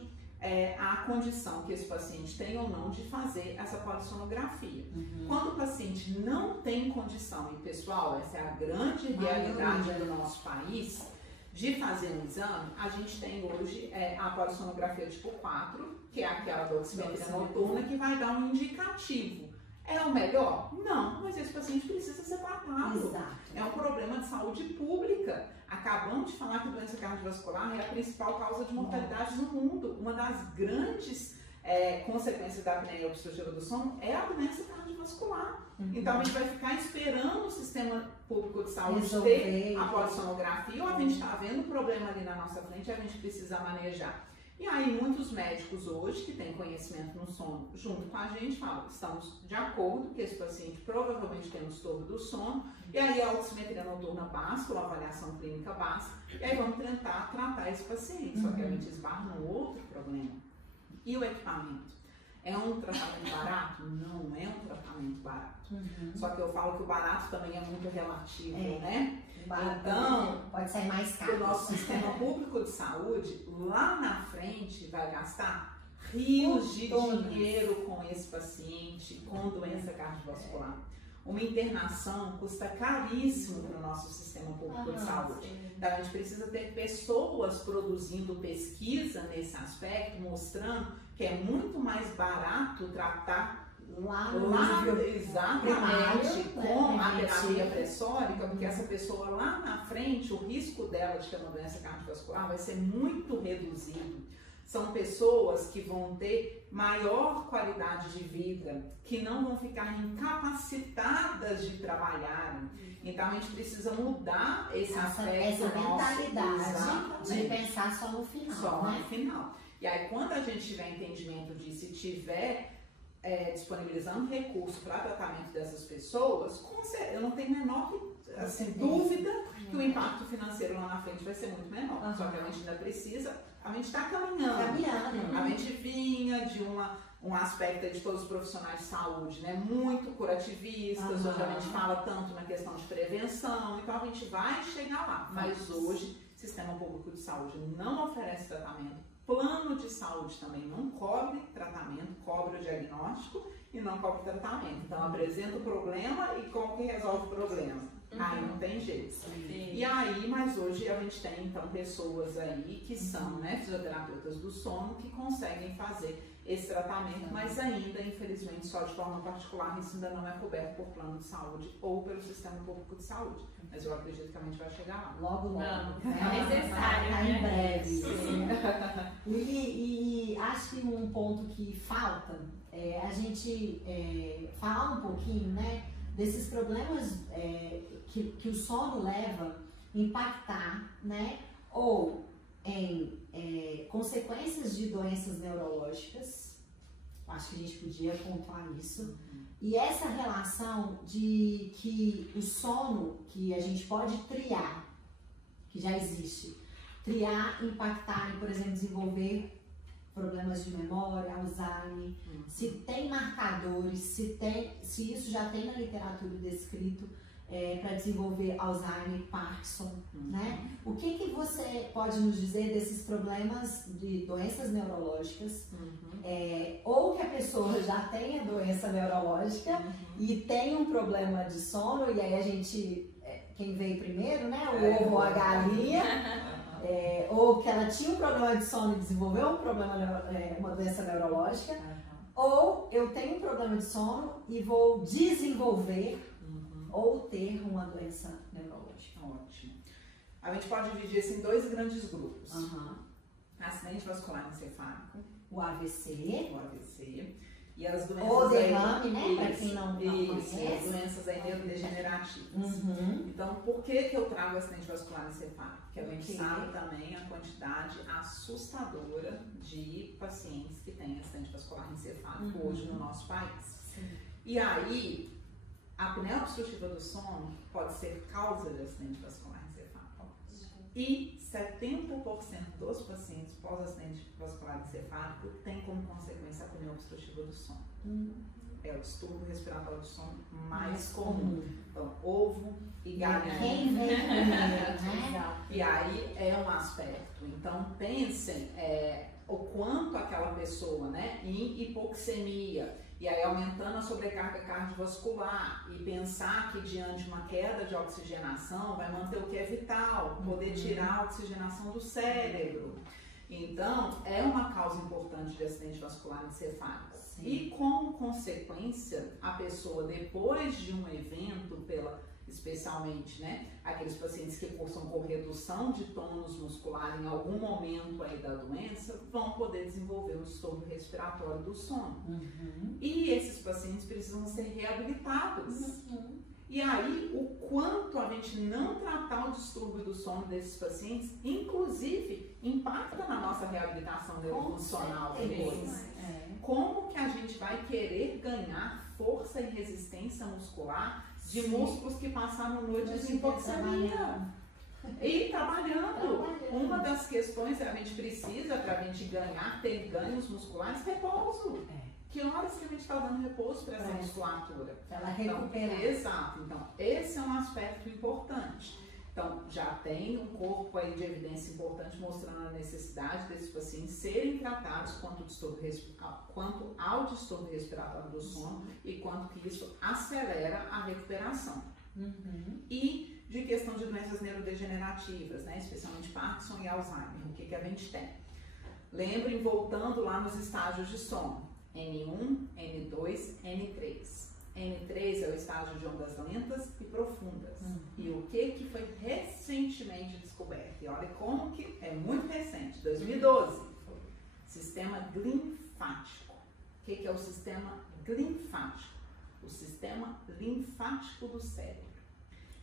a condição que esse paciente tem ou não de fazer essa polissonografia. Quando o paciente não tem condição, e pessoal, essa é a grande realidade do nosso país, de fazer um exame, a gente tem hoje a polissonografia tipo 4, que é aquela doximetria noturna, que vai dar um indicativo. É o melhor? Não, mas esse paciente precisa ser tratado. Exato. É um problema de saúde pública. Acabamos de falar que a doença cardiovascular é a principal causa de mortalidade no mundo. Uma das grandes consequências da apneia obstrutiva do sono é a doença cardiovascular. Então a gente vai ficar esperando o sistema público de saúde ter a polissonografia ou a gente está vendo um problema ali na nossa frente e a gente precisa manejar. E aí muitos médicos hoje que têm conhecimento no sono junto com a gente falam, estamos de acordo que esse paciente provavelmente tem um distúrbio do sono e aí a oximetria noturna basta, ou a avaliação clínica basta e aí vamos tentar tratar esse paciente, só que a gente esbarra num outro problema. E o equipamento? É um tratamento barato? Não é um tratamento barato. Só que eu falo que o barato também é muito relativo, né? Então, pode sair mais caro. O nosso sistema público de saúde, lá na frente, vai gastar rios de dinheiro com esse paciente com doença cardiovascular. Uma internação custa caríssimo para o nosso sistema público de saúde. Então, a gente precisa ter pessoas produzindo pesquisa nesse aspecto, mostrando que é muito mais barato tratar lá exatamente com a terapia pressórica, porque essa pessoa lá na frente, o risco dela de ter uma doença cardiovascular vai ser muito reduzido. São pessoas que vão ter maior qualidade de vida, que não vão ficar incapacitadas de trabalhar. Então a gente precisa mudar esse aspecto, essa mentalidade de pensar só no final. Só no final. E aí quando a gente tiver entendimento disso e tiver disponibilizando recursos para tratamento dessas pessoas, eu não tenho a menor dúvida que o impacto financeiro lá na frente vai ser muito menor. Só que a gente ainda precisa, a gente está caminhando. A gente vinha de um aspecto de todos os profissionais de saúde, né, muito curativistas, onde a gente fala tanto na questão de prevenção, então a gente vai chegar lá. Mas hoje, o sistema público de saúde não oferece tratamento. Plano de saúde também não cobre tratamento, cobre o diagnóstico e não cobre tratamento. Então apresenta o problema e como que resolve o problema? Aí não tem jeito. E aí, mas hoje a gente tem então pessoas aí que são, né, fisioterapeutas do sono que conseguem fazer esse tratamento, mas ainda, infelizmente, só de forma particular, isso ainda não é coberto por plano de saúde ou pelo sistema público de saúde. Mas eu acredito que a gente vai chegar lá. Logo, logo. É necessário, tá né? Em breve. E acho que um ponto que falta é a gente falar um pouquinho, né, desses problemas que o sono leva a impactar, né, ou em consequências de doenças neurológicas. Acho que a gente podia pontuar isso. E essa relação de que o sono, que a gente pode triar, que já existe, triar, impactar e, por exemplo, desenvolver problemas de memória, Alzheimer, se tem marcadores, se isso já tem na literatura descrito, para desenvolver Alzheimer, Parkinson, né? O que você pode nos dizer desses problemas de doenças neurológicas, ou que a pessoa já tenha doença neurológica e tem um problema de sono, e aí a gente, quem veio primeiro, né? O ovo ou a galinha, ou que ela tinha um problema de sono e desenvolveu um problema, uma doença neurológica, ou eu tenho um problema de sono e vou desenvolver ou ter uma doença neurológica. Ótimo. A gente pode dividir isso em dois grandes grupos. Acidente vascular encefálico. O AVC. E as doenças... Ou derrame, né? Para quem não conhece. As doenças neurodegenerativas. Então, por que eu trago acidente vascular encefálico? Porque a gente sabe também a quantidade assustadora de pacientes que têm acidente vascular encefálico hoje no nosso país. E aí, a apneia obstrutiva do sono pode ser causa de acidente vascular encefálico. E 70% dos pacientes pós-acidente vascular encefálico têm como consequência a apneia obstrutiva do sono. É o distúrbio respiratório do sono mais comum. Então, ovo e galinha. Quem vem primeiro, né? E aí é um aspecto. Então, pensem o quanto aquela pessoa, né, em hipoxemia, e aí aumentando a sobrecarga cardiovascular, e pensar que diante de uma queda de oxigenação vai manter o que é vital, poder tirar a oxigenação do cérebro. Então, é uma causa importante de acidente vascular encefálico. E como consequência, a pessoa depois de um evento, especialmente, né, aqueles pacientes que cursam com redução de tônus muscular em algum momento aí da doença, vão poder desenvolver um distúrbio respiratório do sono. E esses pacientes precisam ser reabilitados. E aí, o quanto a gente não tratar o distúrbio do sono desses pacientes, inclusive, impacta na nossa reabilitação neurofuncional depois. Como que a gente vai querer ganhar força e resistência muscular de músculos que passaram noites em hipoxemia? E trabalhando. Uma das questões que a gente precisa para a gente ter ganhos musculares, repouso. que horas que a gente está dando repouso para essa musculatura. Ela recupera. Então, exato. Então, esse é um aspecto importante. Então, já tem um corpo aí de evidência importante mostrando a necessidade desses pacientes serem tratados quanto ao distúrbio respiratório do sono e quanto que isso acelera a recuperação. E de questão de doenças neurodegenerativas, né, especialmente Parkinson e Alzheimer, o que a gente tem? Lembrem, voltando lá nos estágios de sono, N1, N2, N3. N3 é o estágio de ondas lentas e profundas. E o que foi recentemente descoberto? E olha como que é muito recente, 2012. Sistema linfático. O que é o sistema linfático? O sistema linfático do cérebro.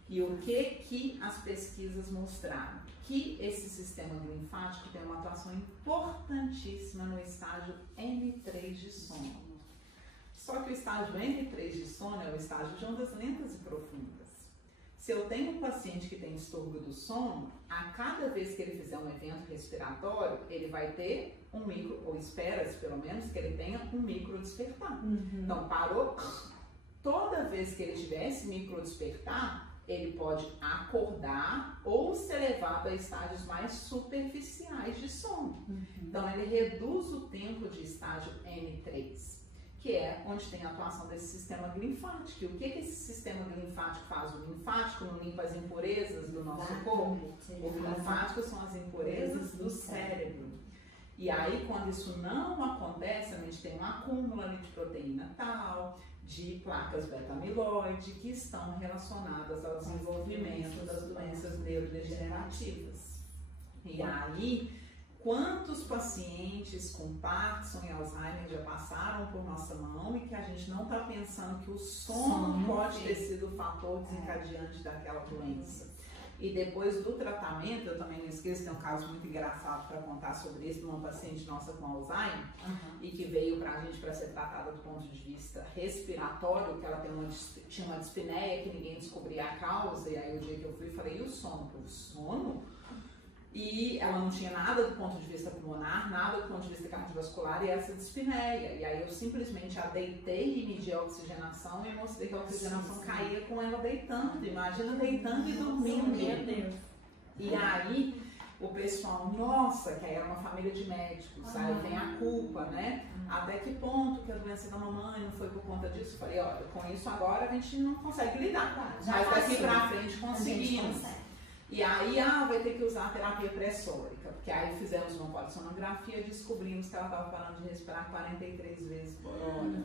E o que as pesquisas mostraram? Que esse sistema linfático tem uma atuação importantíssima no estágio N3 de sono. Só que o estágio N3 de sono é o estágio de ondas lentas e profundas. Se eu tenho um paciente que tem distúrbio do sono, a cada vez que ele fizer um evento respiratório, ele vai ter um micro, ou espera-se pelo menos que ele tenha um micro despertar. Então parou, toda vez que ele tiver esse micro despertar, ele pode acordar ou ser levado a estágios mais superficiais de sono. Então ele reduz o tempo de estágio N3. Que é onde tem a atuação desse sistema linfático. E o que esse sistema linfático faz? O linfático não limpa as impurezas do nosso corpo? O linfático são as impurezas do cérebro. E aí, quando isso não acontece, a gente tem um acúmulo ali de proteína tal, de placas beta-amiloide, que estão relacionadas ao desenvolvimento das doenças neurodegenerativas. E aí, quantos pacientes com Parkinson e Alzheimer já passaram por nossa mão e que a gente não está pensando que o sono pode ter sido o fator desencadeante daquela doença. E depois do tratamento, eu também não esqueço, tem um caso muito engraçado para contar sobre isso, de uma paciente nossa com Alzheimer, e que veio para a gente para ser tratada do ponto de vista respiratório, que ela tinha uma dispneia que ninguém descobria a causa, e aí o dia que eu fui, falei, e o sono? O sono? E ela não tinha nada do ponto de vista pulmonar, nada do ponto de vista cardiovascular e essa dispneia. E aí eu simplesmente a deitei e medi a oxigenação e mostrei que a oxigenação caía com ela deitando. Imagina deitando e dormindo. Meu Deus. E aí o pessoal, nossa, que aí era uma família de médicos, aí vem a culpa, né? Até que ponto que a doença da mamãe não foi por conta disso? Falei, olha, com isso agora a gente não consegue lidar. Mas daqui pra frente conseguimos. E aí, vai ter que usar a terapia pressórica, porque aí fizemos uma polissonografia e descobrimos que ela estava parando de respirar 43 vezes por hora.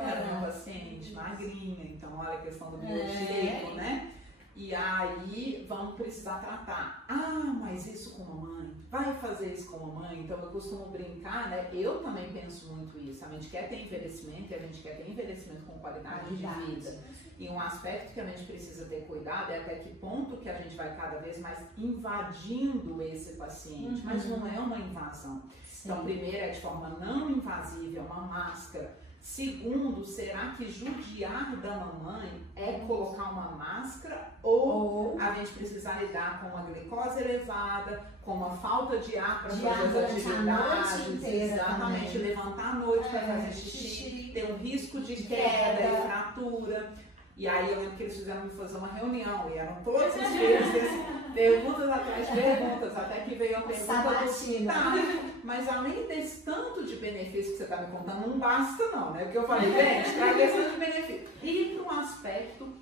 Era uma paciente magrinha, então olha a questão do biotipo, né? E aí, vamos precisar tratar. Mas isso com a mamãe? Vai fazer isso com a mamãe? Então eu costumo brincar, né? Eu também penso muito isso. A gente quer ter envelhecimento e a gente quer ter envelhecimento com qualidade de vida. E um aspecto que a gente precisa ter cuidado é até que ponto que a gente vai cada vez mais invadindo esse paciente. Mas não é uma invasão. Então, primeiro é de forma não invasiva, é uma máscara. Segundo, será que judiar da mamãe é colocar uma máscara ou a gente precisar lidar com uma glicose elevada, com uma falta de ar para fazer as atividades, exatamente, levantar à noite para fazer xixi, ter um risco de queda e fratura. E aí eu lembro que eles fizeram me fazer uma reunião e eram todos os vezes perguntas atrás de perguntas, até que veio a pergunta mas além desse tanto de benefício que você está me contando, não basta não, né? Porque eu falei, gente, para a questão de benefício. E para um aspecto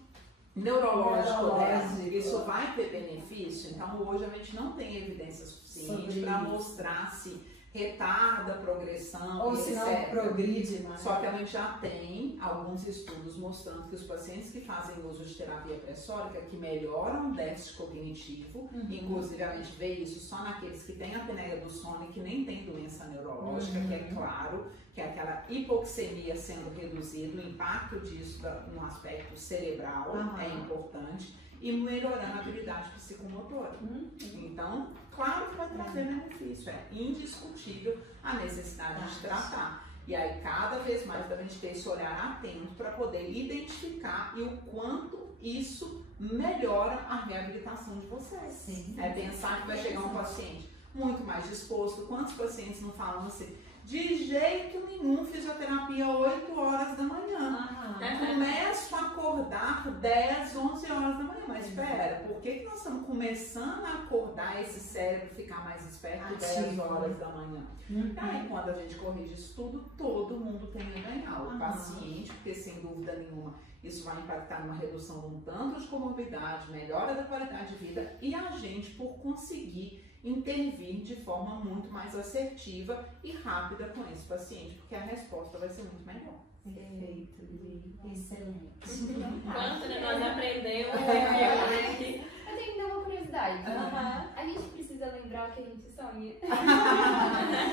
neurológico dela, isso vai ter benefício? Então hoje a gente não tem evidência suficiente para mostrar se retarda a progressão, ou se não progride mais. Só que a gente já tem alguns estudos mostrando que os pacientes que fazem uso de terapia pressórica que melhoram o déficit cognitivo, inclusive a gente vê isso só naqueles que têm a apneia do sono e que nem tem doença neurológica, que é claro, que é aquela hipoxemia sendo reduzida, o impacto disso no aspecto cerebral é importante, e melhorando a habilidade psicomotora. Então, claro que vai trazer benefício, é indiscutível a necessidade de tratar. E aí, cada vez mais, a gente ter esse olhar atento para poder identificar e o quanto isso melhora a reabilitação de vocês. É pensar que vai chegar um paciente muito mais disposto. Quantos pacientes não falam assim, de jeito nenhum fisioterapia dormia 8 horas da manhã. Começo a acordar 10, 11 horas da manhã. Mas espera, por que nós estamos começando a acordar esse cérebro ficar mais esperto 10 horas da manhã? E aí, quando a gente corrige isso tudo, todo mundo tem a ganhar. O paciente, porque sem dúvida nenhuma, isso vai impactar numa redução de um tanto de comorbidade, melhora da qualidade de vida, e a gente, por conseguir intervir de forma muito mais assertiva e rápida com esse paciente, porque a resposta vai ser muito melhor. Perfeito, Lili. Excelente. Quanto nós aprendemos aqui. Eu tenho que dar uma curiosidade. A gente precisa lembrar o que a gente sonha.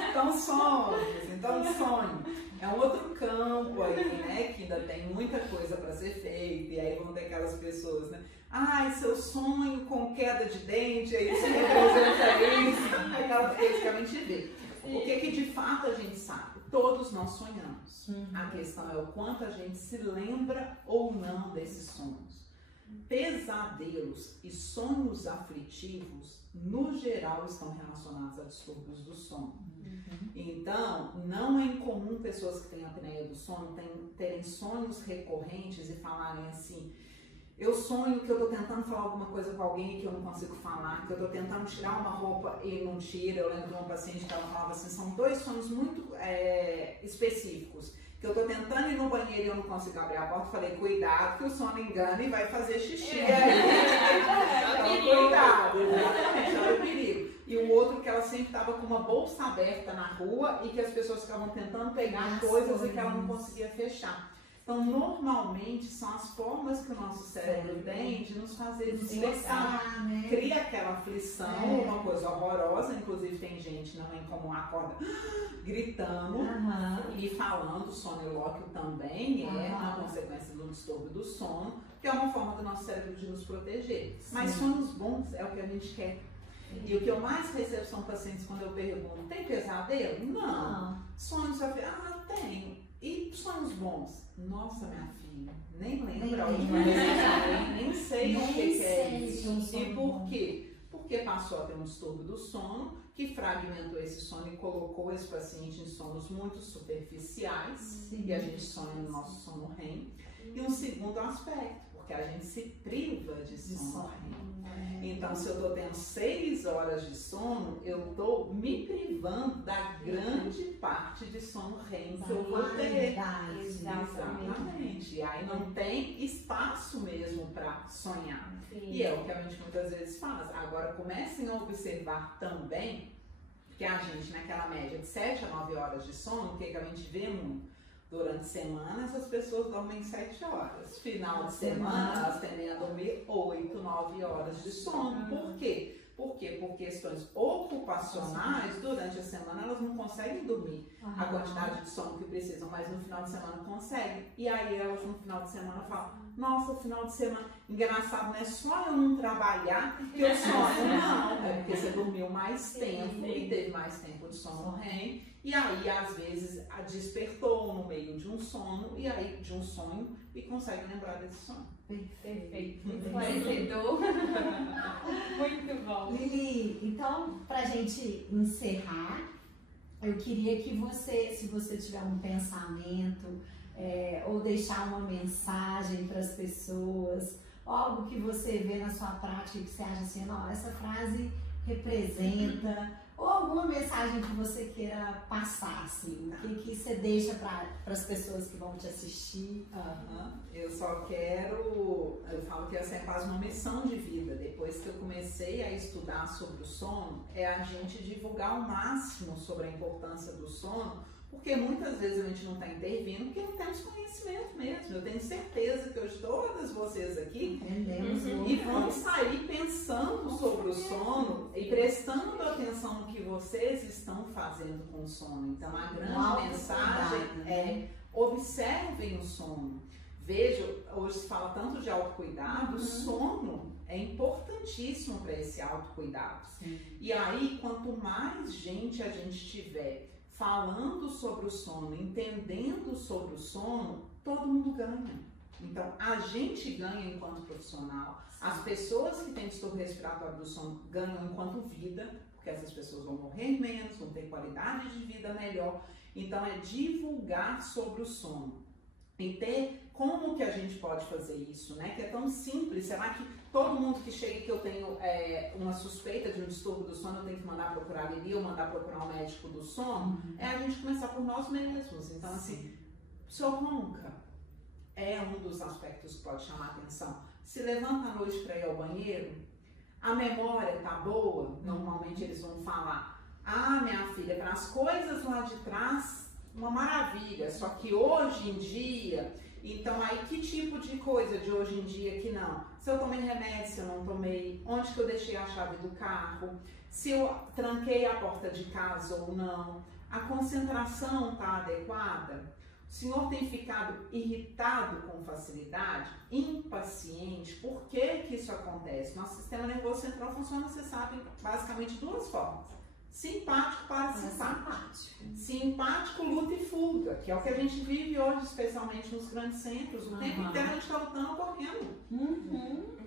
Então sonho. É um outro campo aí, né, que ainda tem muita coisa para ser feita, e aí vão ter aquelas pessoas, né? Ai, seu sonho com queda de dente, aí isso representa isso, aquela coisa que a gente vê. O que de fato a gente sabe? Todos nós sonhamos. A questão é o quanto a gente se lembra ou não desses sonhos. Pesadelos e sonhos aflitivos, no geral, estão relacionados a distúrbios do sono. Então, não é incomum pessoas que têm apneia do sono terem sonhos recorrentes e falarem assim: eu sonho que eu tô tentando falar alguma coisa com alguém que eu não consigo falar, que eu tô tentando tirar uma roupa e não tira. Eu lembro de uma paciente que ela falava assim, são 2 sonhos muito específicos, que eu tô tentando ir no banheiro e eu não consigo abrir a porta. Falei, cuidado que o sono engana e vai fazer xixi aí. Então, cuidado, exatamente, é o perigo. E o outro que ela sempre estava com uma bolsa aberta na rua e que as pessoas ficavam tentando pegar coisas e que ela não conseguia fechar. Então, normalmente, são as formas que o nosso cérebro tem de nos fazer despertar, né? Cria aquela aflição, uma coisa horrorosa. Inclusive, tem gente, não é incomum, acorda gritando e falando. Sonilóquio também é uma consequência do distúrbio do sono, que é uma forma do nosso cérebro de nos proteger. Mas sonhos bons é o que a gente quer. E o que eu mais recebo são pacientes quando eu pergunto, tem pesadelo? Não. Sonhos, tenho. E sonhos bons? Nossa, minha filha, nem lembro a última vez que eu nem sei o que é isso. E por quê? Porque passou a ter um distúrbio do sono, que fragmentou esse sono e colocou esse paciente em sonos muito superficiais, e a gente sonha no nosso sono REM. E um segundo aspecto, porque a gente se priva de sono REM. Então, se eu estou tendo 6 horas de sono, eu estou me privando da grande parte de sono REM que eu vou ter. Exatamente. E aí não tem espaço mesmo para sonhar. E é o que a gente muitas vezes faz. Agora, comecem a observar também que a gente, naquela média de 7 a 9 horas de sono, o que a gente vê muito? Durante a semana, essas pessoas dormem 7 horas. Final de semana, elas tendem a dormir 8, 9 horas de sono. Por quê? Porque por questões ocupacionais, durante a semana elas não conseguem dormir a quantidade de sono que precisam, mas no final de semana conseguem. E aí elas no final de semana falam, nossa, final de semana, engraçado, não é só eu não trabalhar que eu sonho, não. É porque você dormiu mais tempo e teve mais tempo de sono REM. E aí, às vezes, a despertou no meio de um sono, e aí, de um sonho, e consegue lembrar desse sonho. Perfeito. Muito esclarecedor. Muito bom. Lili, então, pra gente encerrar, eu queria que você, se você tiver um pensamento, ou deixar uma mensagem para as pessoas, algo que você vê na sua prática que você acha assim, não, essa frase representa, ou alguma mensagem que você queira passar, assim, o que você deixa para as pessoas que vão te assistir? Eu só quero, eu falo que essa é quase uma missão de vida. Depois que eu comecei a estudar sobre o sono, é a gente divulgar ao máximo sobre a importância do sono, porque muitas vezes a gente não está intervindo porque não temos conhecimento mesmo. Eu tenho certeza que hoje todas vocês aqui e vão sair pensando sobre o sono e prestando atenção no que vocês estão fazendo com o sono. Então a grande mensagem é observem o sono. Vejo, hoje se fala tanto de autocuidado, o sono é importantíssimo para esse autocuidado. E aí, quanto mais gente a gente tiver falando sobre o sono, entendendo sobre o sono, todo mundo ganha. Então, a gente ganha enquanto profissional, as pessoas que têm distúrbio respiratório do sono ganham enquanto vida, porque essas pessoas vão morrer menos, vão ter qualidade de vida melhor, Então é divulgar sobre o sono e ter como que a gente pode fazer isso, né? Que é tão simples. Será que todo mundo que chega que eu tenho uma suspeita de um distúrbio do sono, eu tenho que mandar procurar a Lili ou mandar procurar um médico do sono? É a gente começar por nós mesmos. Então, assim, o senhor ronca é um dos aspectos que pode chamar a atenção. Se levanta à noite para ir ao banheiro, a memória tá boa, normalmente eles vão falar: ah, minha filha, para as coisas lá de trás, uma maravilha, só que hoje em dia, então aí que tipo de coisa de hoje em dia que não? Se eu tomei remédio, se eu não tomei, onde que eu deixei a chave do carro, se eu tranquei a porta de casa ou não, a concentração tá adequada? O senhor tem ficado irritado com facilidade, impaciente? Por que que isso acontece? Nosso sistema nervoso central funciona, você sabe, basicamente de duas formas: simpático, parasimpático. Simpático, luta e fuga, que é o que a gente vive hoje, especialmente nos grandes centros. O tempo inteiro a gente está lutando, correndo.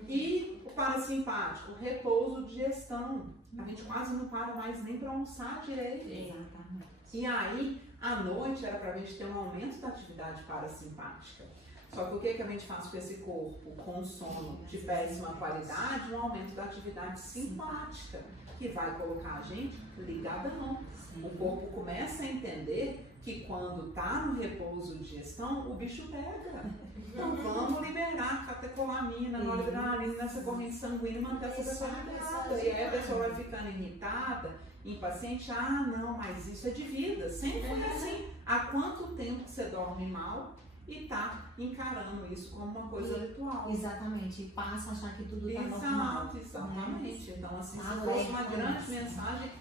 E o parasimpático, repouso, digestão. A gente quase não para mais nem para almoçar direito. Exatamente. E aí, à noite, era para a gente ter um aumento da atividade parasimpática. Só que o que a gente faz com esse corpo, com sono de péssima qualidade? Um aumento da atividade simpática, que vai colocar a gente ligadão. O corpo começa a entender que quando está no repouso de digestão, o bicho pega. Então vamos liberar catecolamina, noradrenalina nessa corrente sanguínea e manter essa pessoa liberada. E aí a pessoa vai ficando irritada, impaciente. Ah, não, mas isso é de vida. Sempre foi assim. Há quanto tempo que você dorme mal e tá encarando isso como uma coisa ritual? Exatamente. E passa a achar que tudo tá normal. Exatamente. Então, assim, se fosse uma grande mensagem,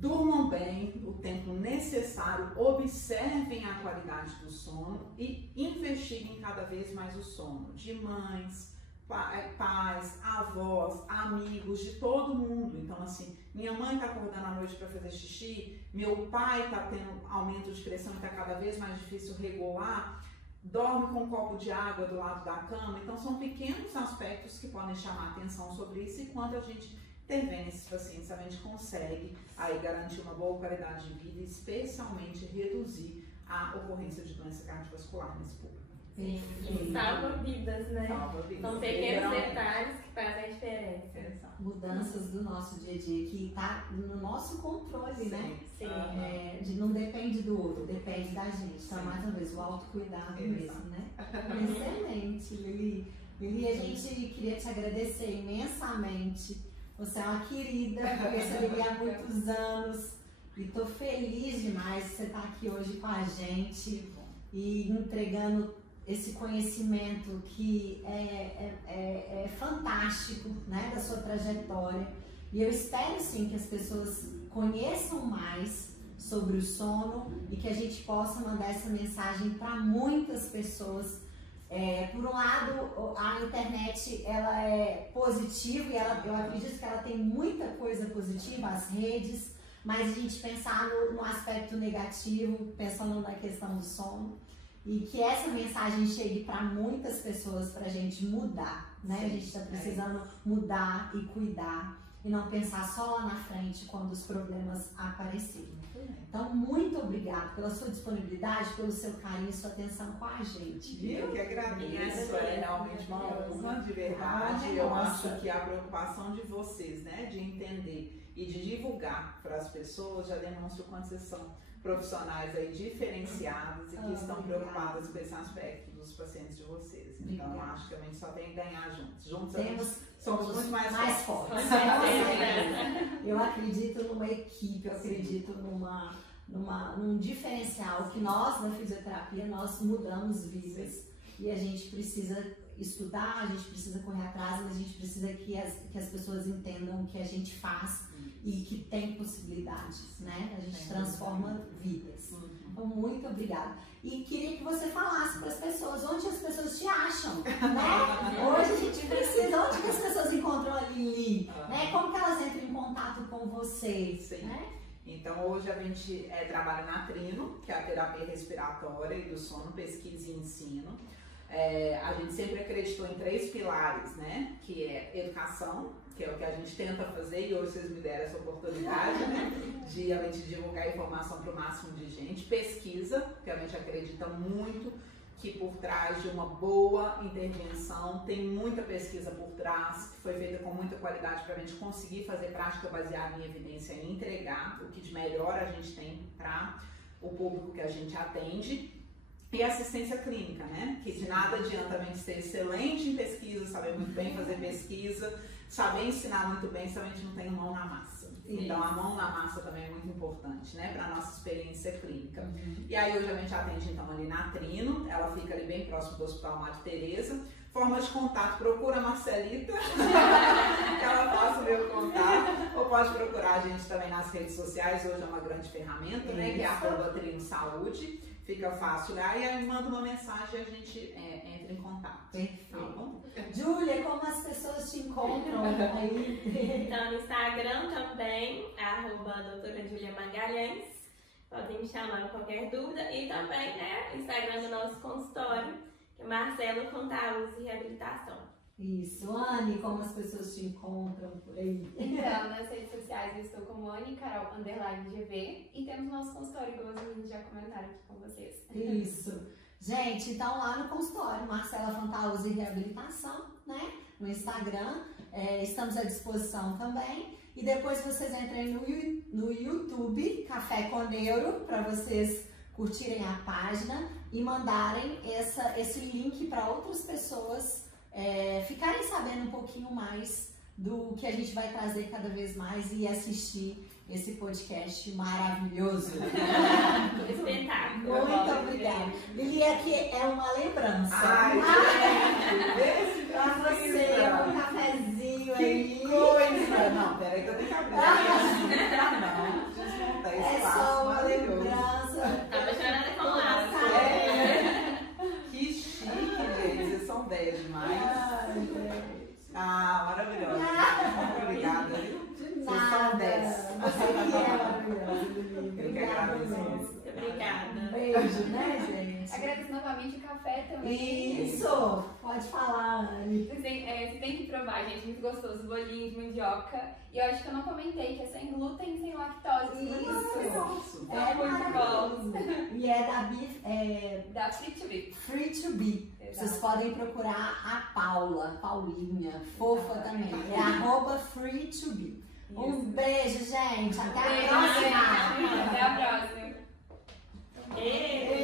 durmam bem o tempo necessário, observem a qualidade do sono e investiguem cada vez mais o sono de mães, pais, avós, amigos, de todo mundo. Então, assim, minha mãe está acordando à noite para fazer xixi, meu pai está tendo aumento de pressão e está cada vez mais difícil regular, dorme com um copo de água do lado da cama. Então, são pequenos aspectos que podem chamar a atenção sobre isso, e quando a gente intervém nesses pacientes, a gente consegue aí garantir uma boa qualidade de vida e especialmente reduzir a ocorrência de doença cardiovascular nesse público. Salva vidas, né? Salva vidas. São pequenos detalhes que fazem a diferença. Exato. Mudanças do nosso dia a dia que está no nosso controle, né? Sim. Não depende do outro, depende da gente. Então, mais uma vez, o autocuidado mesmo, né? Excelente, Lili. Lili, a gente queria te agradecer imensamente. Você é uma querida, conheço a Lili há muitos anos e estou feliz demais de você estar aqui hoje com a gente e entregando esse conhecimento que é fantástico, né, da sua trajetória. E eu espero sim que as pessoas conheçam mais sobre o sono e que a gente possa mandar essa mensagem para muitas pessoas. Por um lado, a internet ela é positiva e eu acredito que ela tem muita coisa positiva, as redes, mas a gente pensar no aspecto negativo, pensando na questão do sono, e que essa mensagem chegue para muitas pessoas para a gente mudar, né? Sim, a gente está precisando mudar e cuidar e não pensar só lá na frente quando os problemas aparecerem. Então, muito obrigada pela sua disponibilidade, pelo seu carinho e sua atenção com a gente. Viu? Eu que agradeço, é realmente uma honra, de verdade. Eu acho que a preocupação de vocês, né, de entender e de divulgar para as pessoas já demonstra o quanto vocês são profissionais aí diferenciados e que estão preocupadas com esse aspecto dos pacientes de vocês. Então, eu acho que a gente só tem que ganhar juntos. Juntos somos muito mais fortes. Eu acredito numa equipe, eu acredito num diferencial que nós, na fisioterapia, nós mudamos vidas. E a gente precisa estudar, a gente precisa correr atrás, mas a gente precisa que as pessoas entendam o que a gente faz e que tem possibilidades, né? A gente transforma vidas. Então, muito obrigada. E queria que você falasse para as pessoas onde as pessoas te acham, né? Hoje a gente precisa, onde que as pessoas encontram a Lili, né? Como que elas entram em contato com vocês, né? Então, hoje a gente trabalha na Trino, que é a terapia respiratória e do sono, pesquisa e ensino. A gente sempre acreditou em 3 pilares, né? Que é educação, que é o que a gente tenta fazer, e hoje vocês me deram essa oportunidade, né? De a gente divulgar a informação para o máximo de gente. Pesquisa, que a gente acredita muito que por trás de uma boa intervenção, tem muita pesquisa por trás, que foi feita com muita qualidade para a gente conseguir fazer prática baseada em evidência e entregar o que de melhor a gente tem para o público que a gente atende. E assistência clínica, né? Que de nada adianta a gente ser excelente em pesquisa, saber muito bem fazer pesquisa, saber ensinar muito bem se a gente não tem mão na massa. Então a mão na massa também é muito importante, né? Para a nossa experiência clínica. E aí hoje a gente atende então ali na Trino, ela fica ali bem próximo do Hospital Madre Teresa. Forma de contato, procura a Marcelita, que ela passa o meu contato, ou pode procurar a gente também nas redes sociais, hoje é uma grande ferramenta, né? Que é a Trino Saúde. Fica fácil lá, e aí manda uma mensagem e a gente entra em contato. Perfeito. Júlia, como as pessoas te encontram aí? Então, no Instagram também, @doutora Júlia Magalhães. Podem me chamar com qualquer dúvida. E também, né, o Instagram do nosso consultório, que é Marcelo Fontaúz e Reabilitação. Isso. Anne, como as pessoas te encontram por aí? Então, nas redes sociais eu estou como Anne Carol _GV e temos nosso consultório, igual os meninos já comentaram aqui com vocês. Isso. Gente, então lá no consultório, Marcela Fontaúz e Reabilitação, né? No Instagram, estamos à disposição também. E depois vocês entrem no YouTube, Café com Neuro, para vocês curtirem a página e mandarem esse link para outras pessoas ficarem sabendo um pouquinho mais do que a gente vai trazer cada vez mais e assistir esse podcast maravilhoso. Espetáculo. Muito obrigada. E aqui é uma lembrança. Ai, esse pra você, um cafezinho que aí. coisa! Não, peraí que eu tenho que abrir. Não, desmontar esse É espaço só uma maravilhoso. lembrança. Tá chorando com laço. Que chique, gente. Vocês são 10 demais. Ai, gente. Maravilhosa. Muito obrigada. De Vocês nada. são 10. Você que é maravilhosa. Eu que agradeço. Muito obrigada. Beijo, né, gente? Agradeço novamente o café também. Isso! Pode falar, Anne. Você tem que provar, gente, muito gostoso. Bolinho de mandioca. E eu acho que eu não comentei que é sem glúten e sem lactose. Isso. É muito maravilhoso. E é Da Free to Be. Free to Be. Vocês podem procurar a Paulinha, fofa também. É @Free to Be. Um beijo, gente. Até a próxima. Até a próxima. Ei.